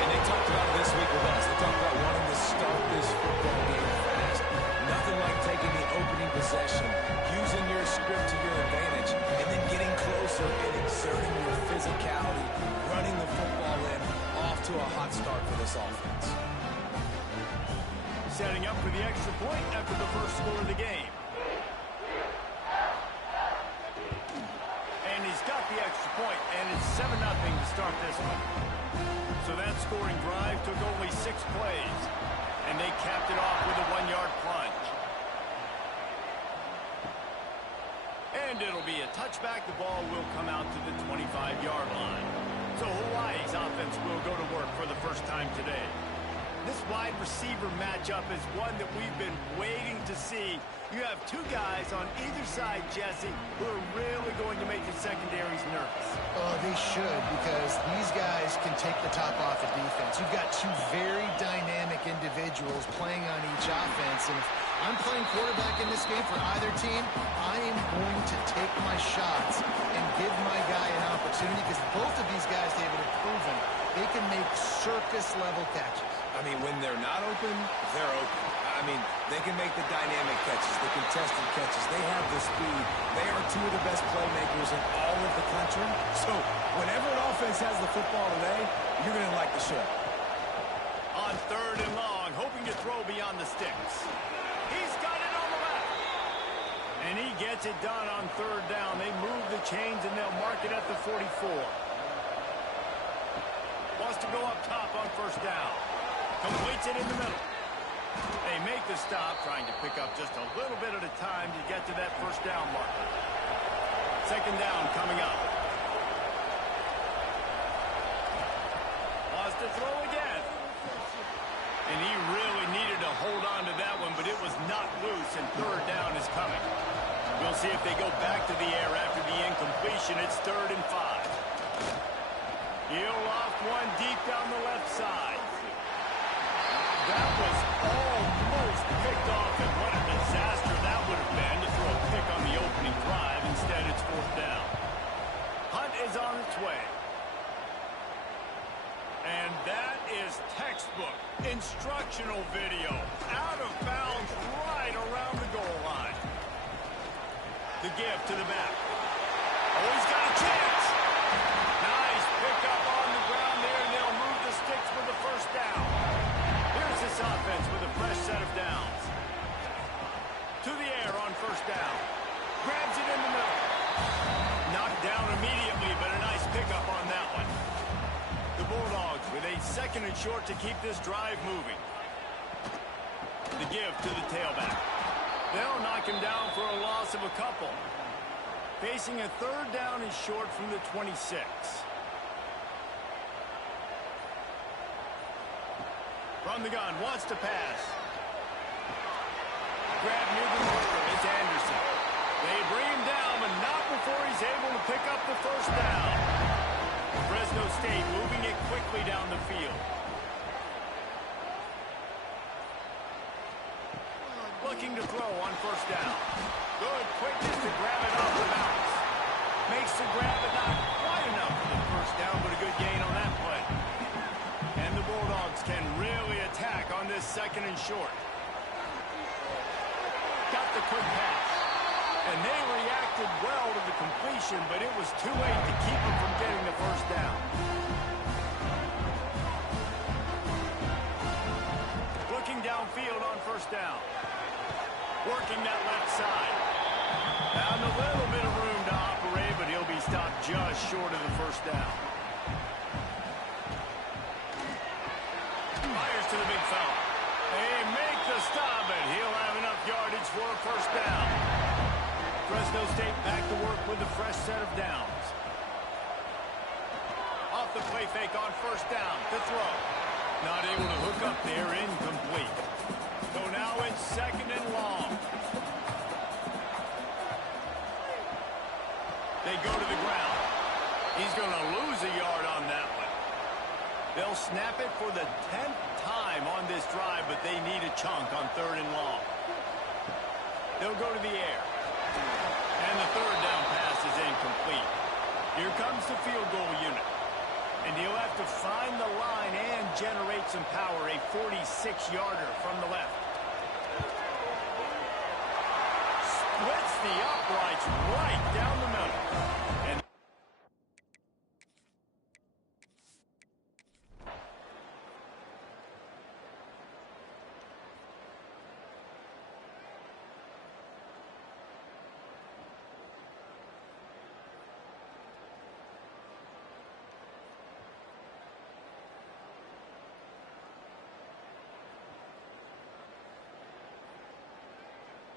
And they talked about it this week with us. They talked about wanting to start this football game fast. Nothing like taking the opening possession, using your script to your advantage, and then getting closer and exerting your physicality, running the football in, off to a hot start for this offense. Setting up for the extra point after the first score of the game. And he's got the extra point, and it's 7-0 to start this one. So that scoring drive took only 6 plays, and they capped it off with a 1-yard plunge. And it'll be a touchback. The ball will come out to the 25-yard line. So Hawaii's offense will go to work for the first time today. This wide receiver matchup is one that we've been waiting to see. You have 2 guys on either side, Jesse, who are really going to make the secondaries nervous. Oh, they should, because these guys can take the top off the defense. You've got 2 very dynamic individuals playing on each offense, and if I'm playing quarterback in this game for either team, I am going to take my shots and give my guy an opportunity, because both of these guys, David, have proven they can make circus-level catches. I mean, when they're not open, they're open. I mean, they can make the dynamic catches, the contested catches. They have the speed. They are 2 of the best playmakers in all of the country. So whenever an offense has the football today, you're going to like the show. On 3rd and long, hoping to throw beyond the sticks. He's got it on the left. And he gets it done on 3rd down. They move the chains, and they'll mark it at the 44. Wants to go up top on 1st down. Completes it in the middle. They make the stop, trying to pick up just a little bit at a time to get to that 1st down marker. 2nd down coming up. Wants to throw again. And he really needed to hold on to that one, but it was not loose, and 3rd down is coming. We'll see if they go back to the air after the incompletion. It's 3rd and 5. He'll off one deep down the left side. That was almost picked off, and what a disaster that would have been to throw a pick on the opening drive. Instead, it's 4th down. Hunt is on its way. And that is is textbook, instructional video, out of bounds right around the goal line. The give to the back. Oh, he's got a chance. Nice pickup on the ground there, and they'll move the sticks with the first down. Here's this offense with a fresh set of downs. To the air on first down. Grabs it in the middle. Knocked down immediately, but a nice pickup on that one. The Bulldogs with a 2nd and short to keep this drive moving. The give to the tailback. They'll knock him down for a loss of a couple. Facing a 3rd down and short from the 26. From the gun, wants to pass. Grab near the marker is Anderson. They bring him down, but not before he's able to pick up the first down. Fresno State moving it quickly down the field. Looking to throw on first down. Good quickness to grab it off the bounce. Makes the grab, but not quite enough for the first down, but a good gain on that play. And the Bulldogs can really attack on this 2nd and short. Got the quick pass. And they reacted well to the completion, but it was too late to keep them from getting the first down. Looking downfield on first down. Working that left side. Found a little bit of room to operate, but he'll be stopped just short of the first down. Fires to the big fella. They make the stop, and he'll have enough yardage for a first down. Fresno State back to work with a fresh set of downs. Off the play fake on first down to throw. Not able to hook up there, incomplete. So now it's 2nd and long. They go to the ground. He's going to lose a yard on that one. They'll snap it for the 10th time on this drive, but they need a chunk on 3rd and long. They'll go to the air. And the 3rd down pass is incomplete. Here comes the field goal unit. And he'll have to find the line and generate some power, a 46-yarder from the left. Splits the uprights right down the middle. And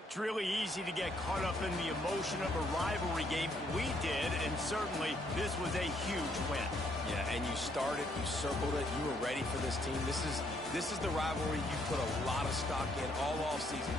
it's really easy to get caught up in the emotion of a rivalry game. We did, and certainly this was a huge win. Yeah, and you started, you circled it, you were ready for this team. This is the rivalry you put a lot of stock in all offseason.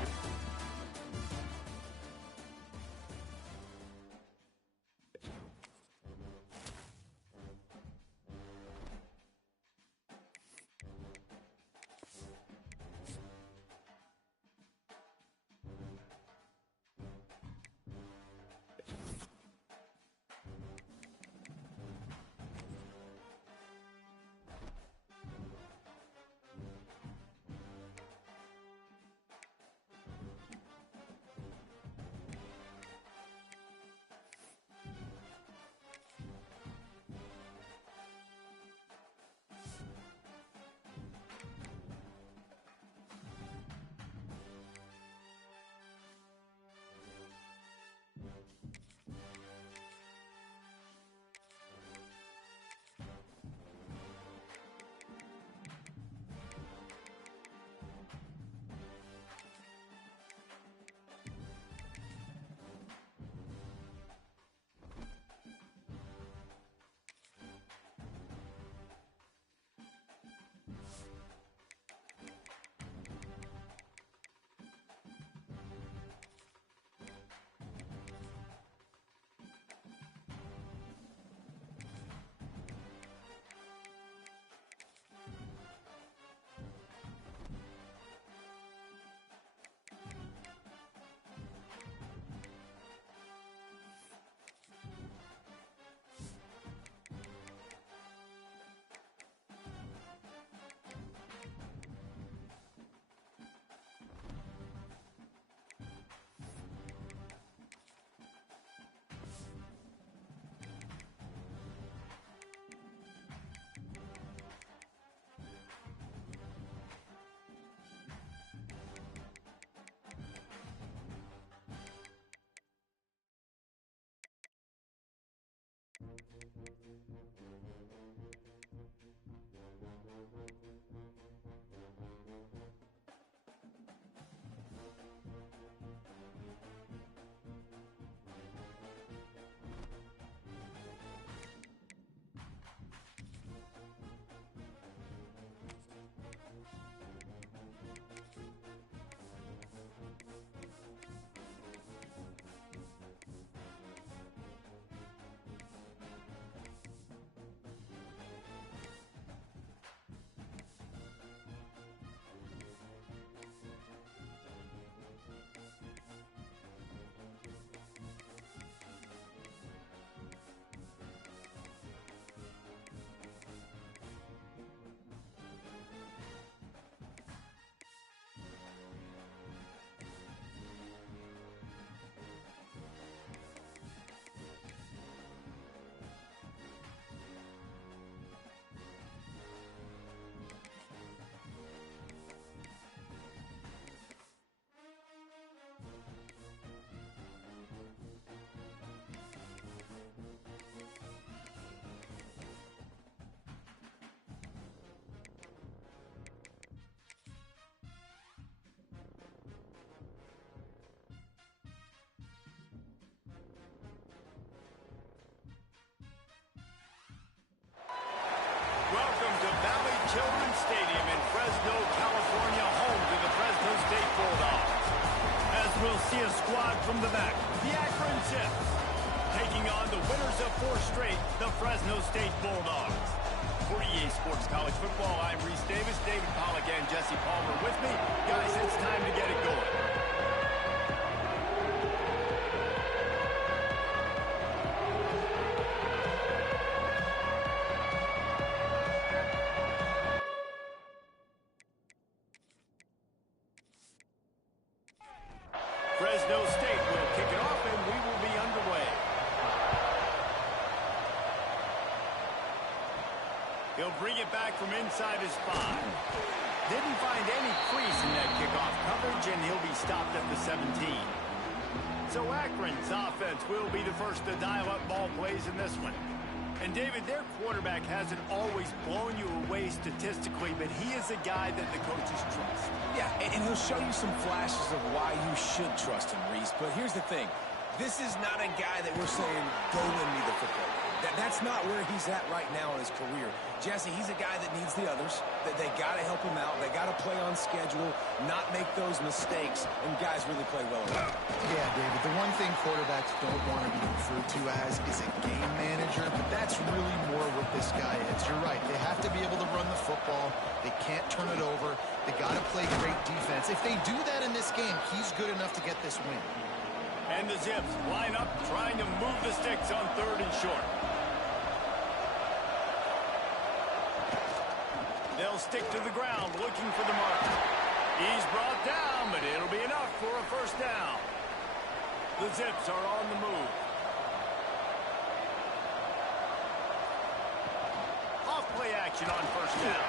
Stadium in Fresno, California, home to the Fresno State Bulldogs. As we'll see a squad from the back, the Akron Zips, taking on the winners of 4 straight, the Fresno State Bulldogs. For EA Sports College Football, I'm Reese Davis, David Pollack, and Jesse Palmer with me. Guys, it's time to get it going. Fresno State will kick it off, and we will be underway. He'll bring it back from inside his 5. Didn't find any crease in that kickoff coverage, and he'll be stopped at the 17. So Akron's offense will be the first to dial up ball plays in this one. And David, their quarterback hasn't always blown you away statistically, but he is a guy that the coaches trust. Yeah, and he'll show you some flashes of why you should trust him, Reese. But here's the thing. This is not a guy that we're saying, go win me the football. That's not where he's at right now in his career. Jesse, he's a guy that needs the others. That they got to help him out. They got to play on schedule, not make those mistakes, and guys really play well around. Yeah, David, the one thing quarterbacks don't want to be referred to as is a game manager, but that's really more what this guy is. You're right. They have to be able to run the football. They can't turn it over. They got to play great defense. If they do that in this game, he's good enough to get this win. And the Zips line up, trying to move the sticks on 3rd and short. They'll stick to the ground, looking for the marker. He's brought down, but it'll be enough for a first down. The Zips are on the move. Off-play action on first down.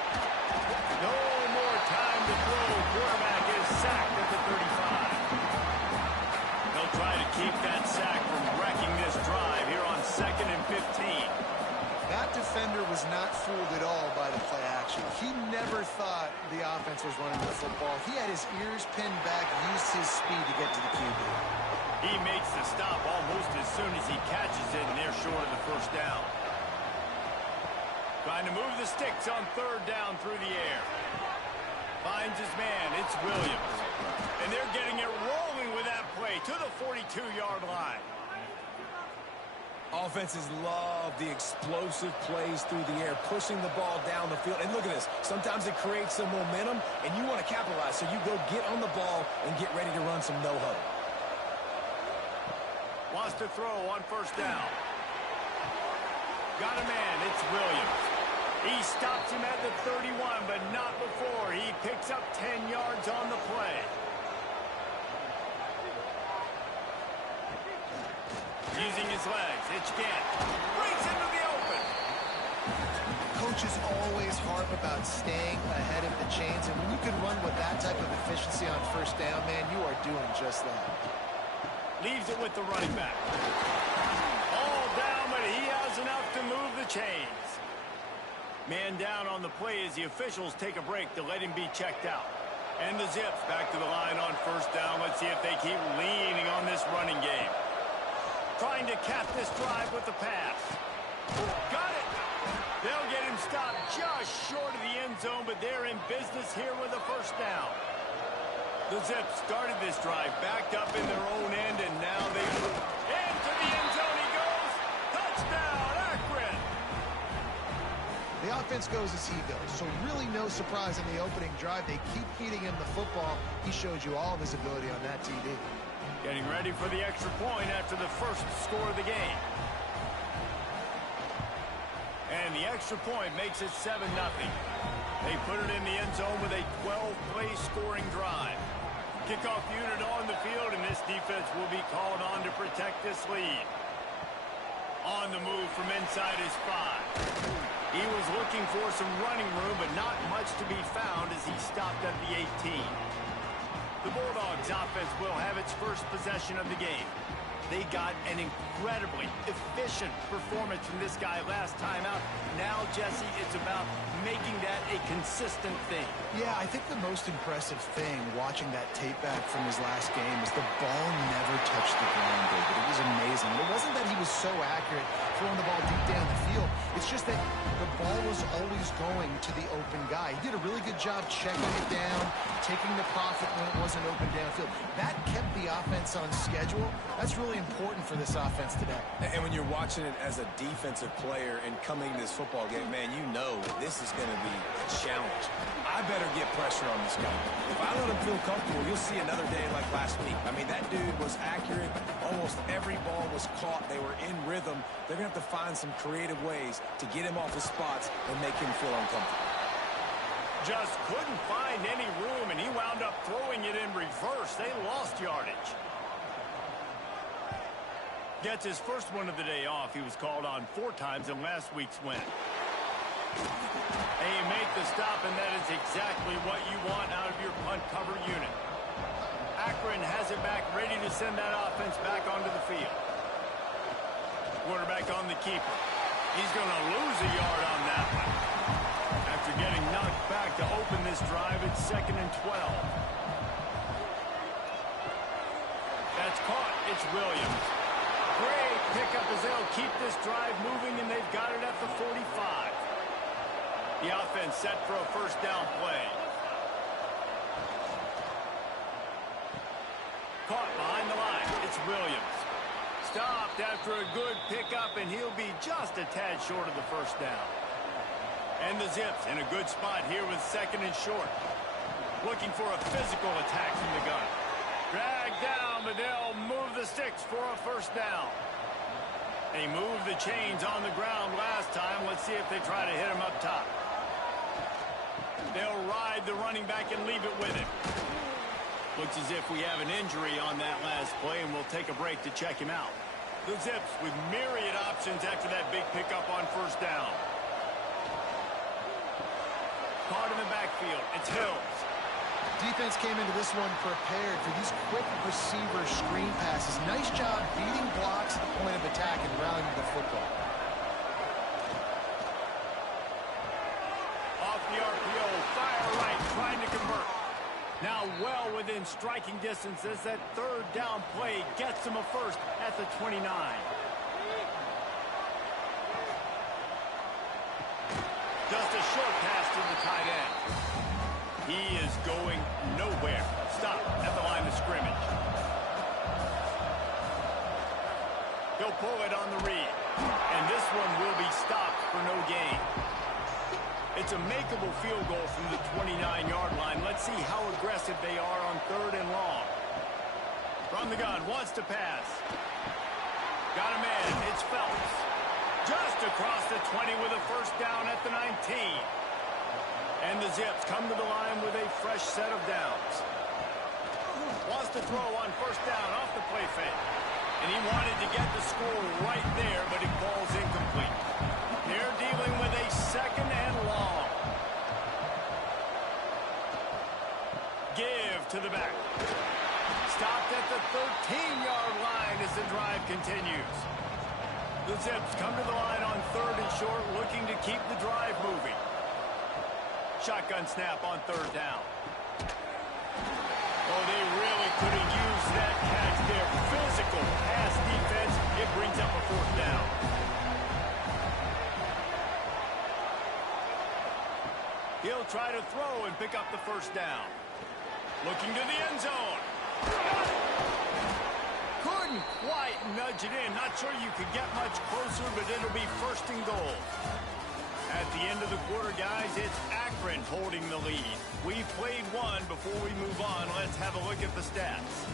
No more time to throw. Quarterback is sacked at the 35. They'll try to keep that sack from wrecking this drive here on 2nd and 15. That defender was not fooled at all by the play action. He never thought the offense was running the football. He had his ears pinned back, used his speed to get to the QB. He makes the stop almost as soon as he catches it, and they're short of the first down. Trying to move the sticks on 3rd down through the air. Finds his man. It's Williams. And they're getting it rolling with that play to the 42-yard line. Offenses love the explosive plays through the air, pushing the ball down the field. And look at this. Sometimes it creates some momentum, and you want to capitalize. So you go get on the ball and get ready to run some no-huddle. Wants to throw on first down. Got a man. It's Williams. He stops him at the 31, but not before. He picks up 10 yards on the play. Using his legs, it's again. Brings into the open. Coaches always harp about staying ahead of the chains, and when you can run with that type of efficiency on first down, man, you are doing just that. Leaves it with the running back. All down, but he has enough to move the chains. Man down on the play as the officials take a break to let him be checked out. And the Zips back to the line on first down. Let's see if they keep leaning on this running game. Trying to cap this drive with the pass. Got it. They'll get him stopped just short of the end zone, but they're in business here with a first down. The Zips started this drive backed up in their own end, and now they move. Into the end zone he goes. Touchdown, Akron. The offense goes as he goes, so really no surprise in the opening drive. They keep feeding him the football. He showed you all of his ability on that TD. Getting ready for the extra point after the first score of the game. And the extra point makes it 7-0. They put it in the end zone with a 12-play scoring drive. Kickoff unit on the field, and this defense will be called on to protect this lead. On the move from inside his 5. He was looking for some running room, but not much to be found as he stopped at the 18. The Bulldogs offense will have its first possession of the game. They got an incredibly efficient performance from this guy last time out. Now, Jesse, it's about making that a consistent thing. Yeah, I think the most impressive thing watching that tape back from his last game is the ball never touched the ground, David. It was amazing. It wasn't that he was so accurate throwing the ball deep down the field. It's just that the ball was always going to the open guy. He did a really good job checking it down, taking the profit when it wasn't open downfield. That kept the offense on schedule. That's really important for this offense today. And when you're watching it as a defensive player and coming to this football game, man, you know this is going to be a challenge. I better get pressure on this guy. If I let him feel comfortable, you'll see another day like last week. I mean, that dude was accurate. Almost every ball was caught. They were in rhythm. They're going to have to find some creative ways to get him off his spots and make him feel uncomfortable. Just couldn't find any room, and he wound up throwing it in reverse. They lost yardage. Gets his first one of the day off. He was called on 4 times in last week's win. They make the stop, and that is exactly what you want out of your punt cover unit. Akron has it back, ready to send that offense back onto the field. Quarterback on the keeper. He's going to lose a yard on that one. After getting knocked back to open this drive, it's 2nd and 12. That's caught. It's Williams. Great pickup as they'll keep this drive moving, and they've got it at the 45. The offense set for a first down play. Caught behind the line. It's Williams. Stopped after a good pickup, and he'll be just a tad short of the first down. And the Zips in a good spot here with 2nd and short. Looking for a physical attack from the gun. Dragged down, but they'll move the sticks for a first down. They moved the chains on the ground last time. Let's see if they try to hit him up top. They'll ride the running back and leave it with him. Looks as if we have an injury on that last play, and we'll take a break to check him out. The Zips with myriad options after that big pickup on first down. Caught in the backfield. It's Hills. Defense came into this one prepared for these quick receiver screen passes. Nice job beating blocks at the point of attack and rallying the football. Off the RPO, fire right, trying to convert. Now well within striking distance as that 3rd down play gets him a first at the 29. Just a short pass to the tight end. He is going nowhere. Stop at the line of scrimmage. He'll pull it on the read. And this one will be stopped for no gain. It's a makeable field goal from the 29-yard line. Let's see how aggressive they are on 3rd and long. From the gun, wants to pass. Got a man. It's Phelps. Just across the 20 with a first down at the 19. And the Zips come to the line with a fresh set of downs. Wants to throw on first down off the play fake. And he wanted to get the score right there, but it falls incomplete. They're dealing with a 2nd and long. Give to the back. Stopped at the 13-yard line as the drive continues. The Zips come to the line on 3rd and short, looking to keep the drive moving. Shotgun snap on 3rd down. Oh, they really could have used that catch there. Physical pass defense. It brings up a 4th down. He'll try to throw and pick up the first down. Looking to the end zone. Couldn't quite nudge it in. Not sure you could get much closer, but it'll be 1st and goal. At the end of the quarter, guys, it's Akron holding the lead. We've played one. Before we move on, let's have a look at the stats.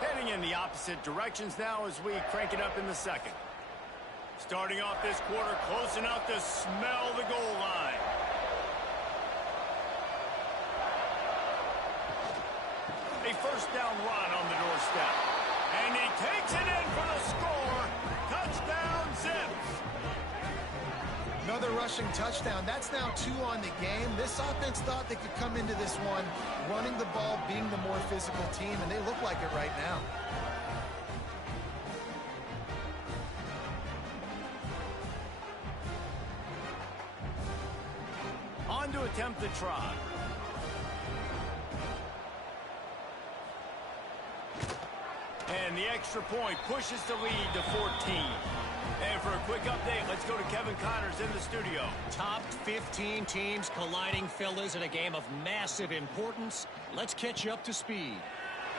Heading in the opposite directions now as we crank it up in the 2nd. Starting off this quarter, close enough to smell the goal line. A first down run on the doorstep. And he takes it in for the score. Touchdown, Zips. Another rush rushing touchdown. That's now 2 on the game. This offense thought they could come into this one running the ball, being the more physical team, and they look like it right now. On to attempt the try. And the extra point pushes the lead to 14. And for a quick update, let's go to Kevin Connors in the studio. Top 15 teams colliding, fellas, in a game of massive importance. Let's catch you up to speed.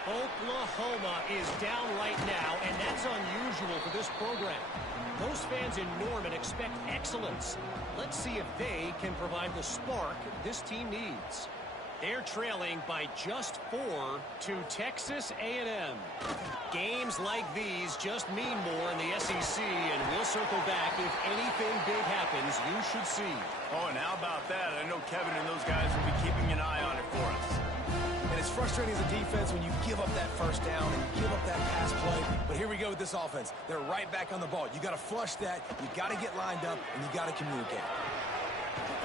Oklahoma is down right now, and that's unusual for this program. Most fans in Norman expect excellence. Let's see if they can provide the spark this team needs. They're trailing by just 4 to Texas A&M. Games like these just mean more in the SEC, and we'll circle back if anything big happens you should see. Oh, and how about that? I know Kevin and those guys will be keeping an eye on it for us. And it's frustrating as a defense when you give up that first down and you give up that pass play. But here we go with this offense. They're right back on the ball. You got to flush that. You got to get lined up, and you got to communicate.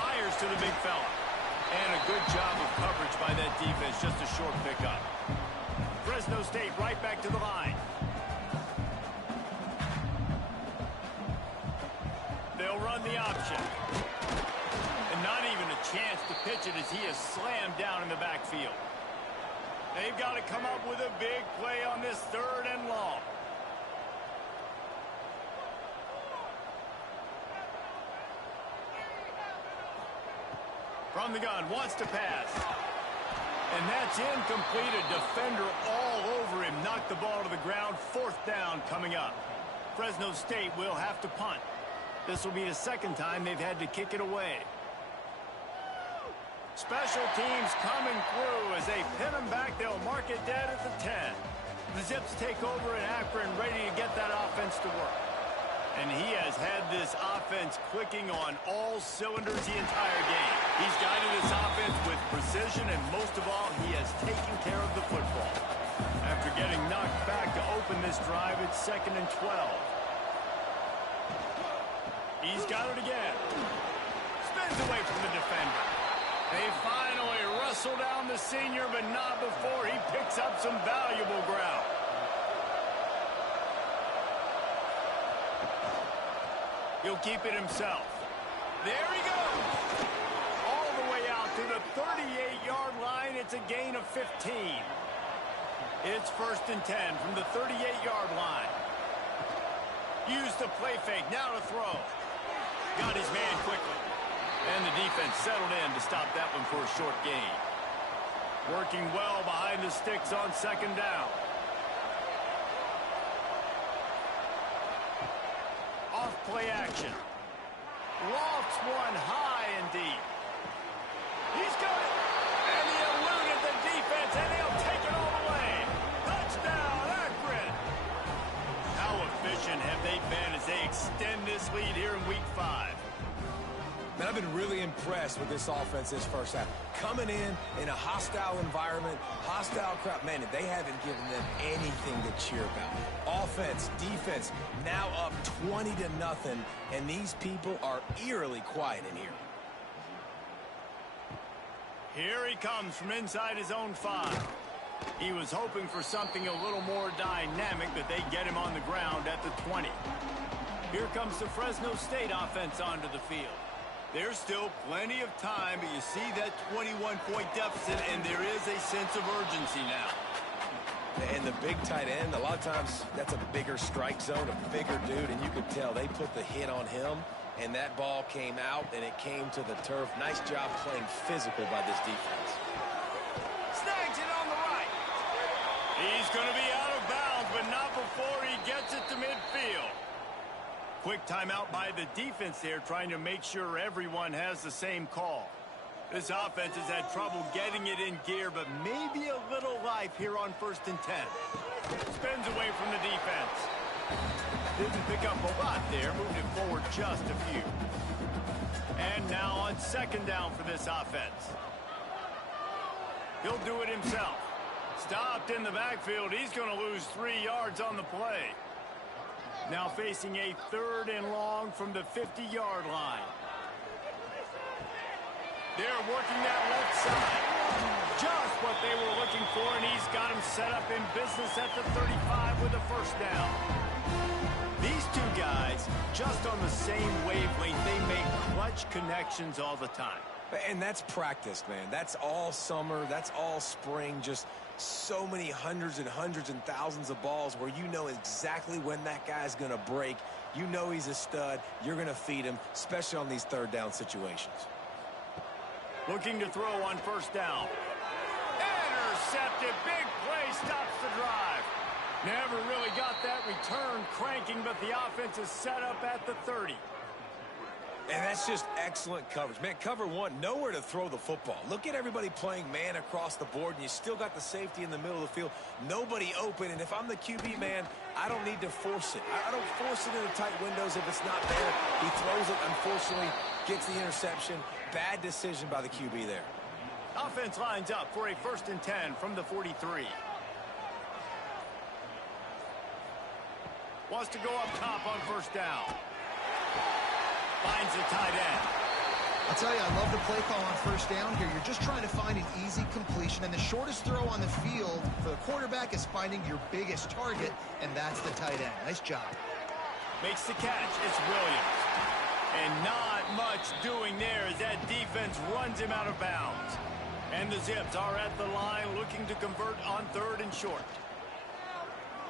Fires to the big fella. And a good job of coverage by that defense. Just a short pickup. Fresno State right back to the line. They'll run the option. And not even a chance to pitch it as he is slammed down in the backfield. They've got to come up with a big play on this 3rd and long. From the gun, wants to pass. And that's incomplete. A defender all over him. Knocked the ball to the ground. 4th down coming up. Fresno State will have to punt. This will be the 2nd time they've had to kick it away. Special teams coming through as they pin them back. They'll mark it dead at the 10. The Zips take over in Akron, ready to get that offense to work. And he has had this offense clicking on all cylinders the entire game. He's guided this offense with precision, and most of all, he has taken care of the football. After getting knocked back to open this drive, it's 2nd and 12. He's got it again. Spins away from the defender. They finally wrestle down the senior, but not before he picks up some valuable ground. He'll keep it himself. There he goes. All the way out to the 38-yard line. It's a gain of 15. It's 1st and 10 from the 38-yard line. Use the play fake. Now to throw. Got his man quickly. And the defense settled in to stop that one for a short gain. Working well behind the sticks on 2nd down. Off-play action. Lofts one high and deep. He's got it. And he eluded the defense, and he'll take it all the way. Touchdown, Akron. How efficient have they been as they extend this lead here in Week 5? Man, I've been really impressed with this offense this first half. Coming in a hostile environment, hostile crowd. Man, they haven't given them anything to cheer about. Offense, defense, now up 20-0, and these people are eerily quiet in here. Here he comes from inside his own 5. He was hoping for something a little more dynamic, but they get him on the ground at the 20. Here comes the Fresno State offense onto the field. There's still plenty of time, but you see that 21-point deficit, and there is a sense of urgency now. And the big tight end, a lot of times that's a bigger strike zone, a bigger dude, and you could tell they put the hit on him, and that ball came out, and it came to the turf. Nice job playing physical by this defense. Snags it on the right. He's going to be out of bounds, but not before he gets it to midfield. Quick timeout by the defense there, trying to make sure everyone has the same call. This offense has had trouble getting it in gear, but maybe a little life here on 1st and 10. Spins away from the defense. Didn't pick up a lot there, moved it forward just a few. And now on 2nd down for this offense. He'll do it himself. Stopped in the backfield. He's going to lose 3 yards on the play. Now facing a 3rd and long from the 50-yard line. They're working that left side. Just what they were looking for, and he's got him set up in business at the 35 with a first down. These two guys, just on the same wavelength, they make clutch connections all the time. And that's practice, man. That's all summer. That's all spring. Just so many hundreds and thousands of balls where you know exactly when that guy's going to break. You know he's a stud. You're going to feed him, especially on these third down situations. Looking to throw on first down. Intercepted. Big play stops the drive. Never really got that return cranking, but the offense is set up at the 30. And that's just excellent coverage. Man, cover one, nowhere to throw the football. Look at everybody playing man across the board, and you still got the safety in the middle of the field. Nobody open, and if I'm the QB, man, I don't need to force it. I don't force it into tight windows if it's not there. He throws it, unfortunately, gets the interception. Bad decision by the QB there. Offense lines up for a 1st and 10 from the 43. Wants to go up top on first down. Finds the tight end. I'll tell you, I love the play call on first down here. You're just trying to find an easy completion, and the shortest throw on the field for the quarterback is finding your biggest target, and that's the tight end. Nice job. Makes the catch. It's Williams. And not much doing there as that defense runs him out of bounds. And the Zips are at the line looking to convert on 3rd and short.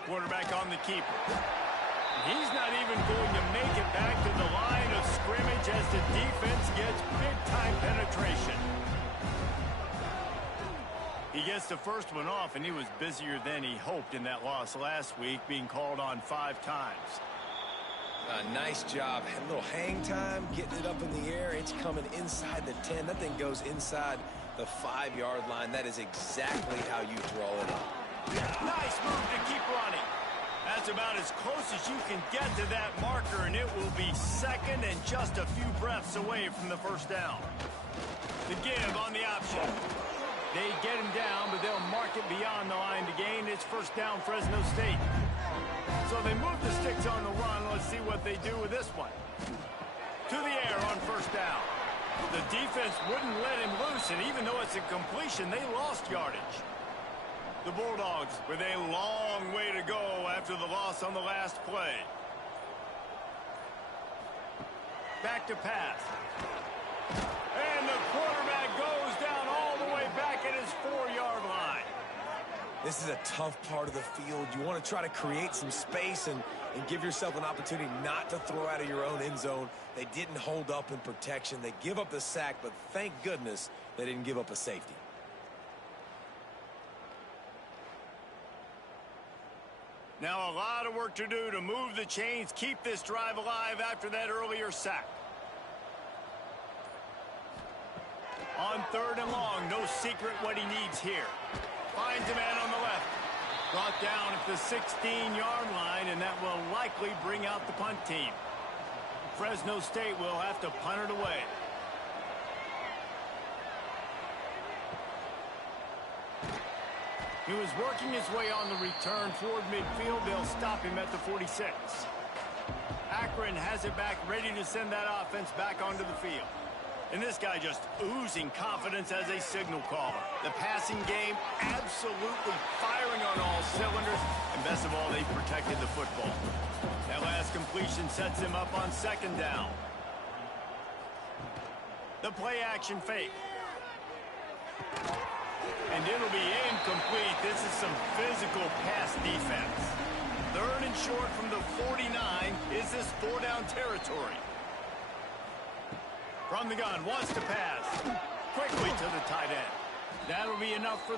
Quarterback on the keeper. He's not even going to make it back to the line of scrimmage as the defense gets big-time penetration. He gets the first one off, and he was busier than he hoped in that loss last week, being called on 5 times. Nice job. A little hang time, getting it up in the air. It's coming inside the 10. That thing goes inside the 5-yard line. That is exactly how you draw it up. Nice move to keep running. That's about as close as you can get to that marker, and it will be 2nd and just a few breaths away from the first down. The give on the option. They get him down, but they'll mark it beyond the line to gain. It's first down, Fresno State. So they move the sticks on the run. Let's see what they do with this one. To the air on first down. The defense wouldn't let him loose, and even though it's a completion, they lost yardage. The Bulldogs with a long way to go after the loss on the last play. Back to pass. And the quarterback goes down all the way back at his 4-yard line. This is a tough part of the field. You want to try to create some space and give yourself an opportunity not to throw out of your own end zone. They didn't hold up in protection. They give up the sack, but thank goodness they didn't give up a safety. Now a lot of work to do to move the chains, keep this drive alive after that earlier sack. On 3rd and long, no secret what he needs here. Finds a man on the left. Brought down at the 16-yard line, and that will likely bring out the punt team. Fresno State will have to punt it away. He was working his way on the return toward midfield. They'll stop him at the 46. Akron has it back, ready to send that offense back onto the field. And this guy just oozing confidence as a signal caller. The passing game absolutely firing on all cylinders. And best of all, they protected the football. That last completion sets him up on 2nd down. The play action fake. And it'll be incomplete. This is some physical pass defense. 3rd and short from the 49. Is this 4-down territory? From the gun, wants to pass. Quickly to the tight end. That'll be enough for the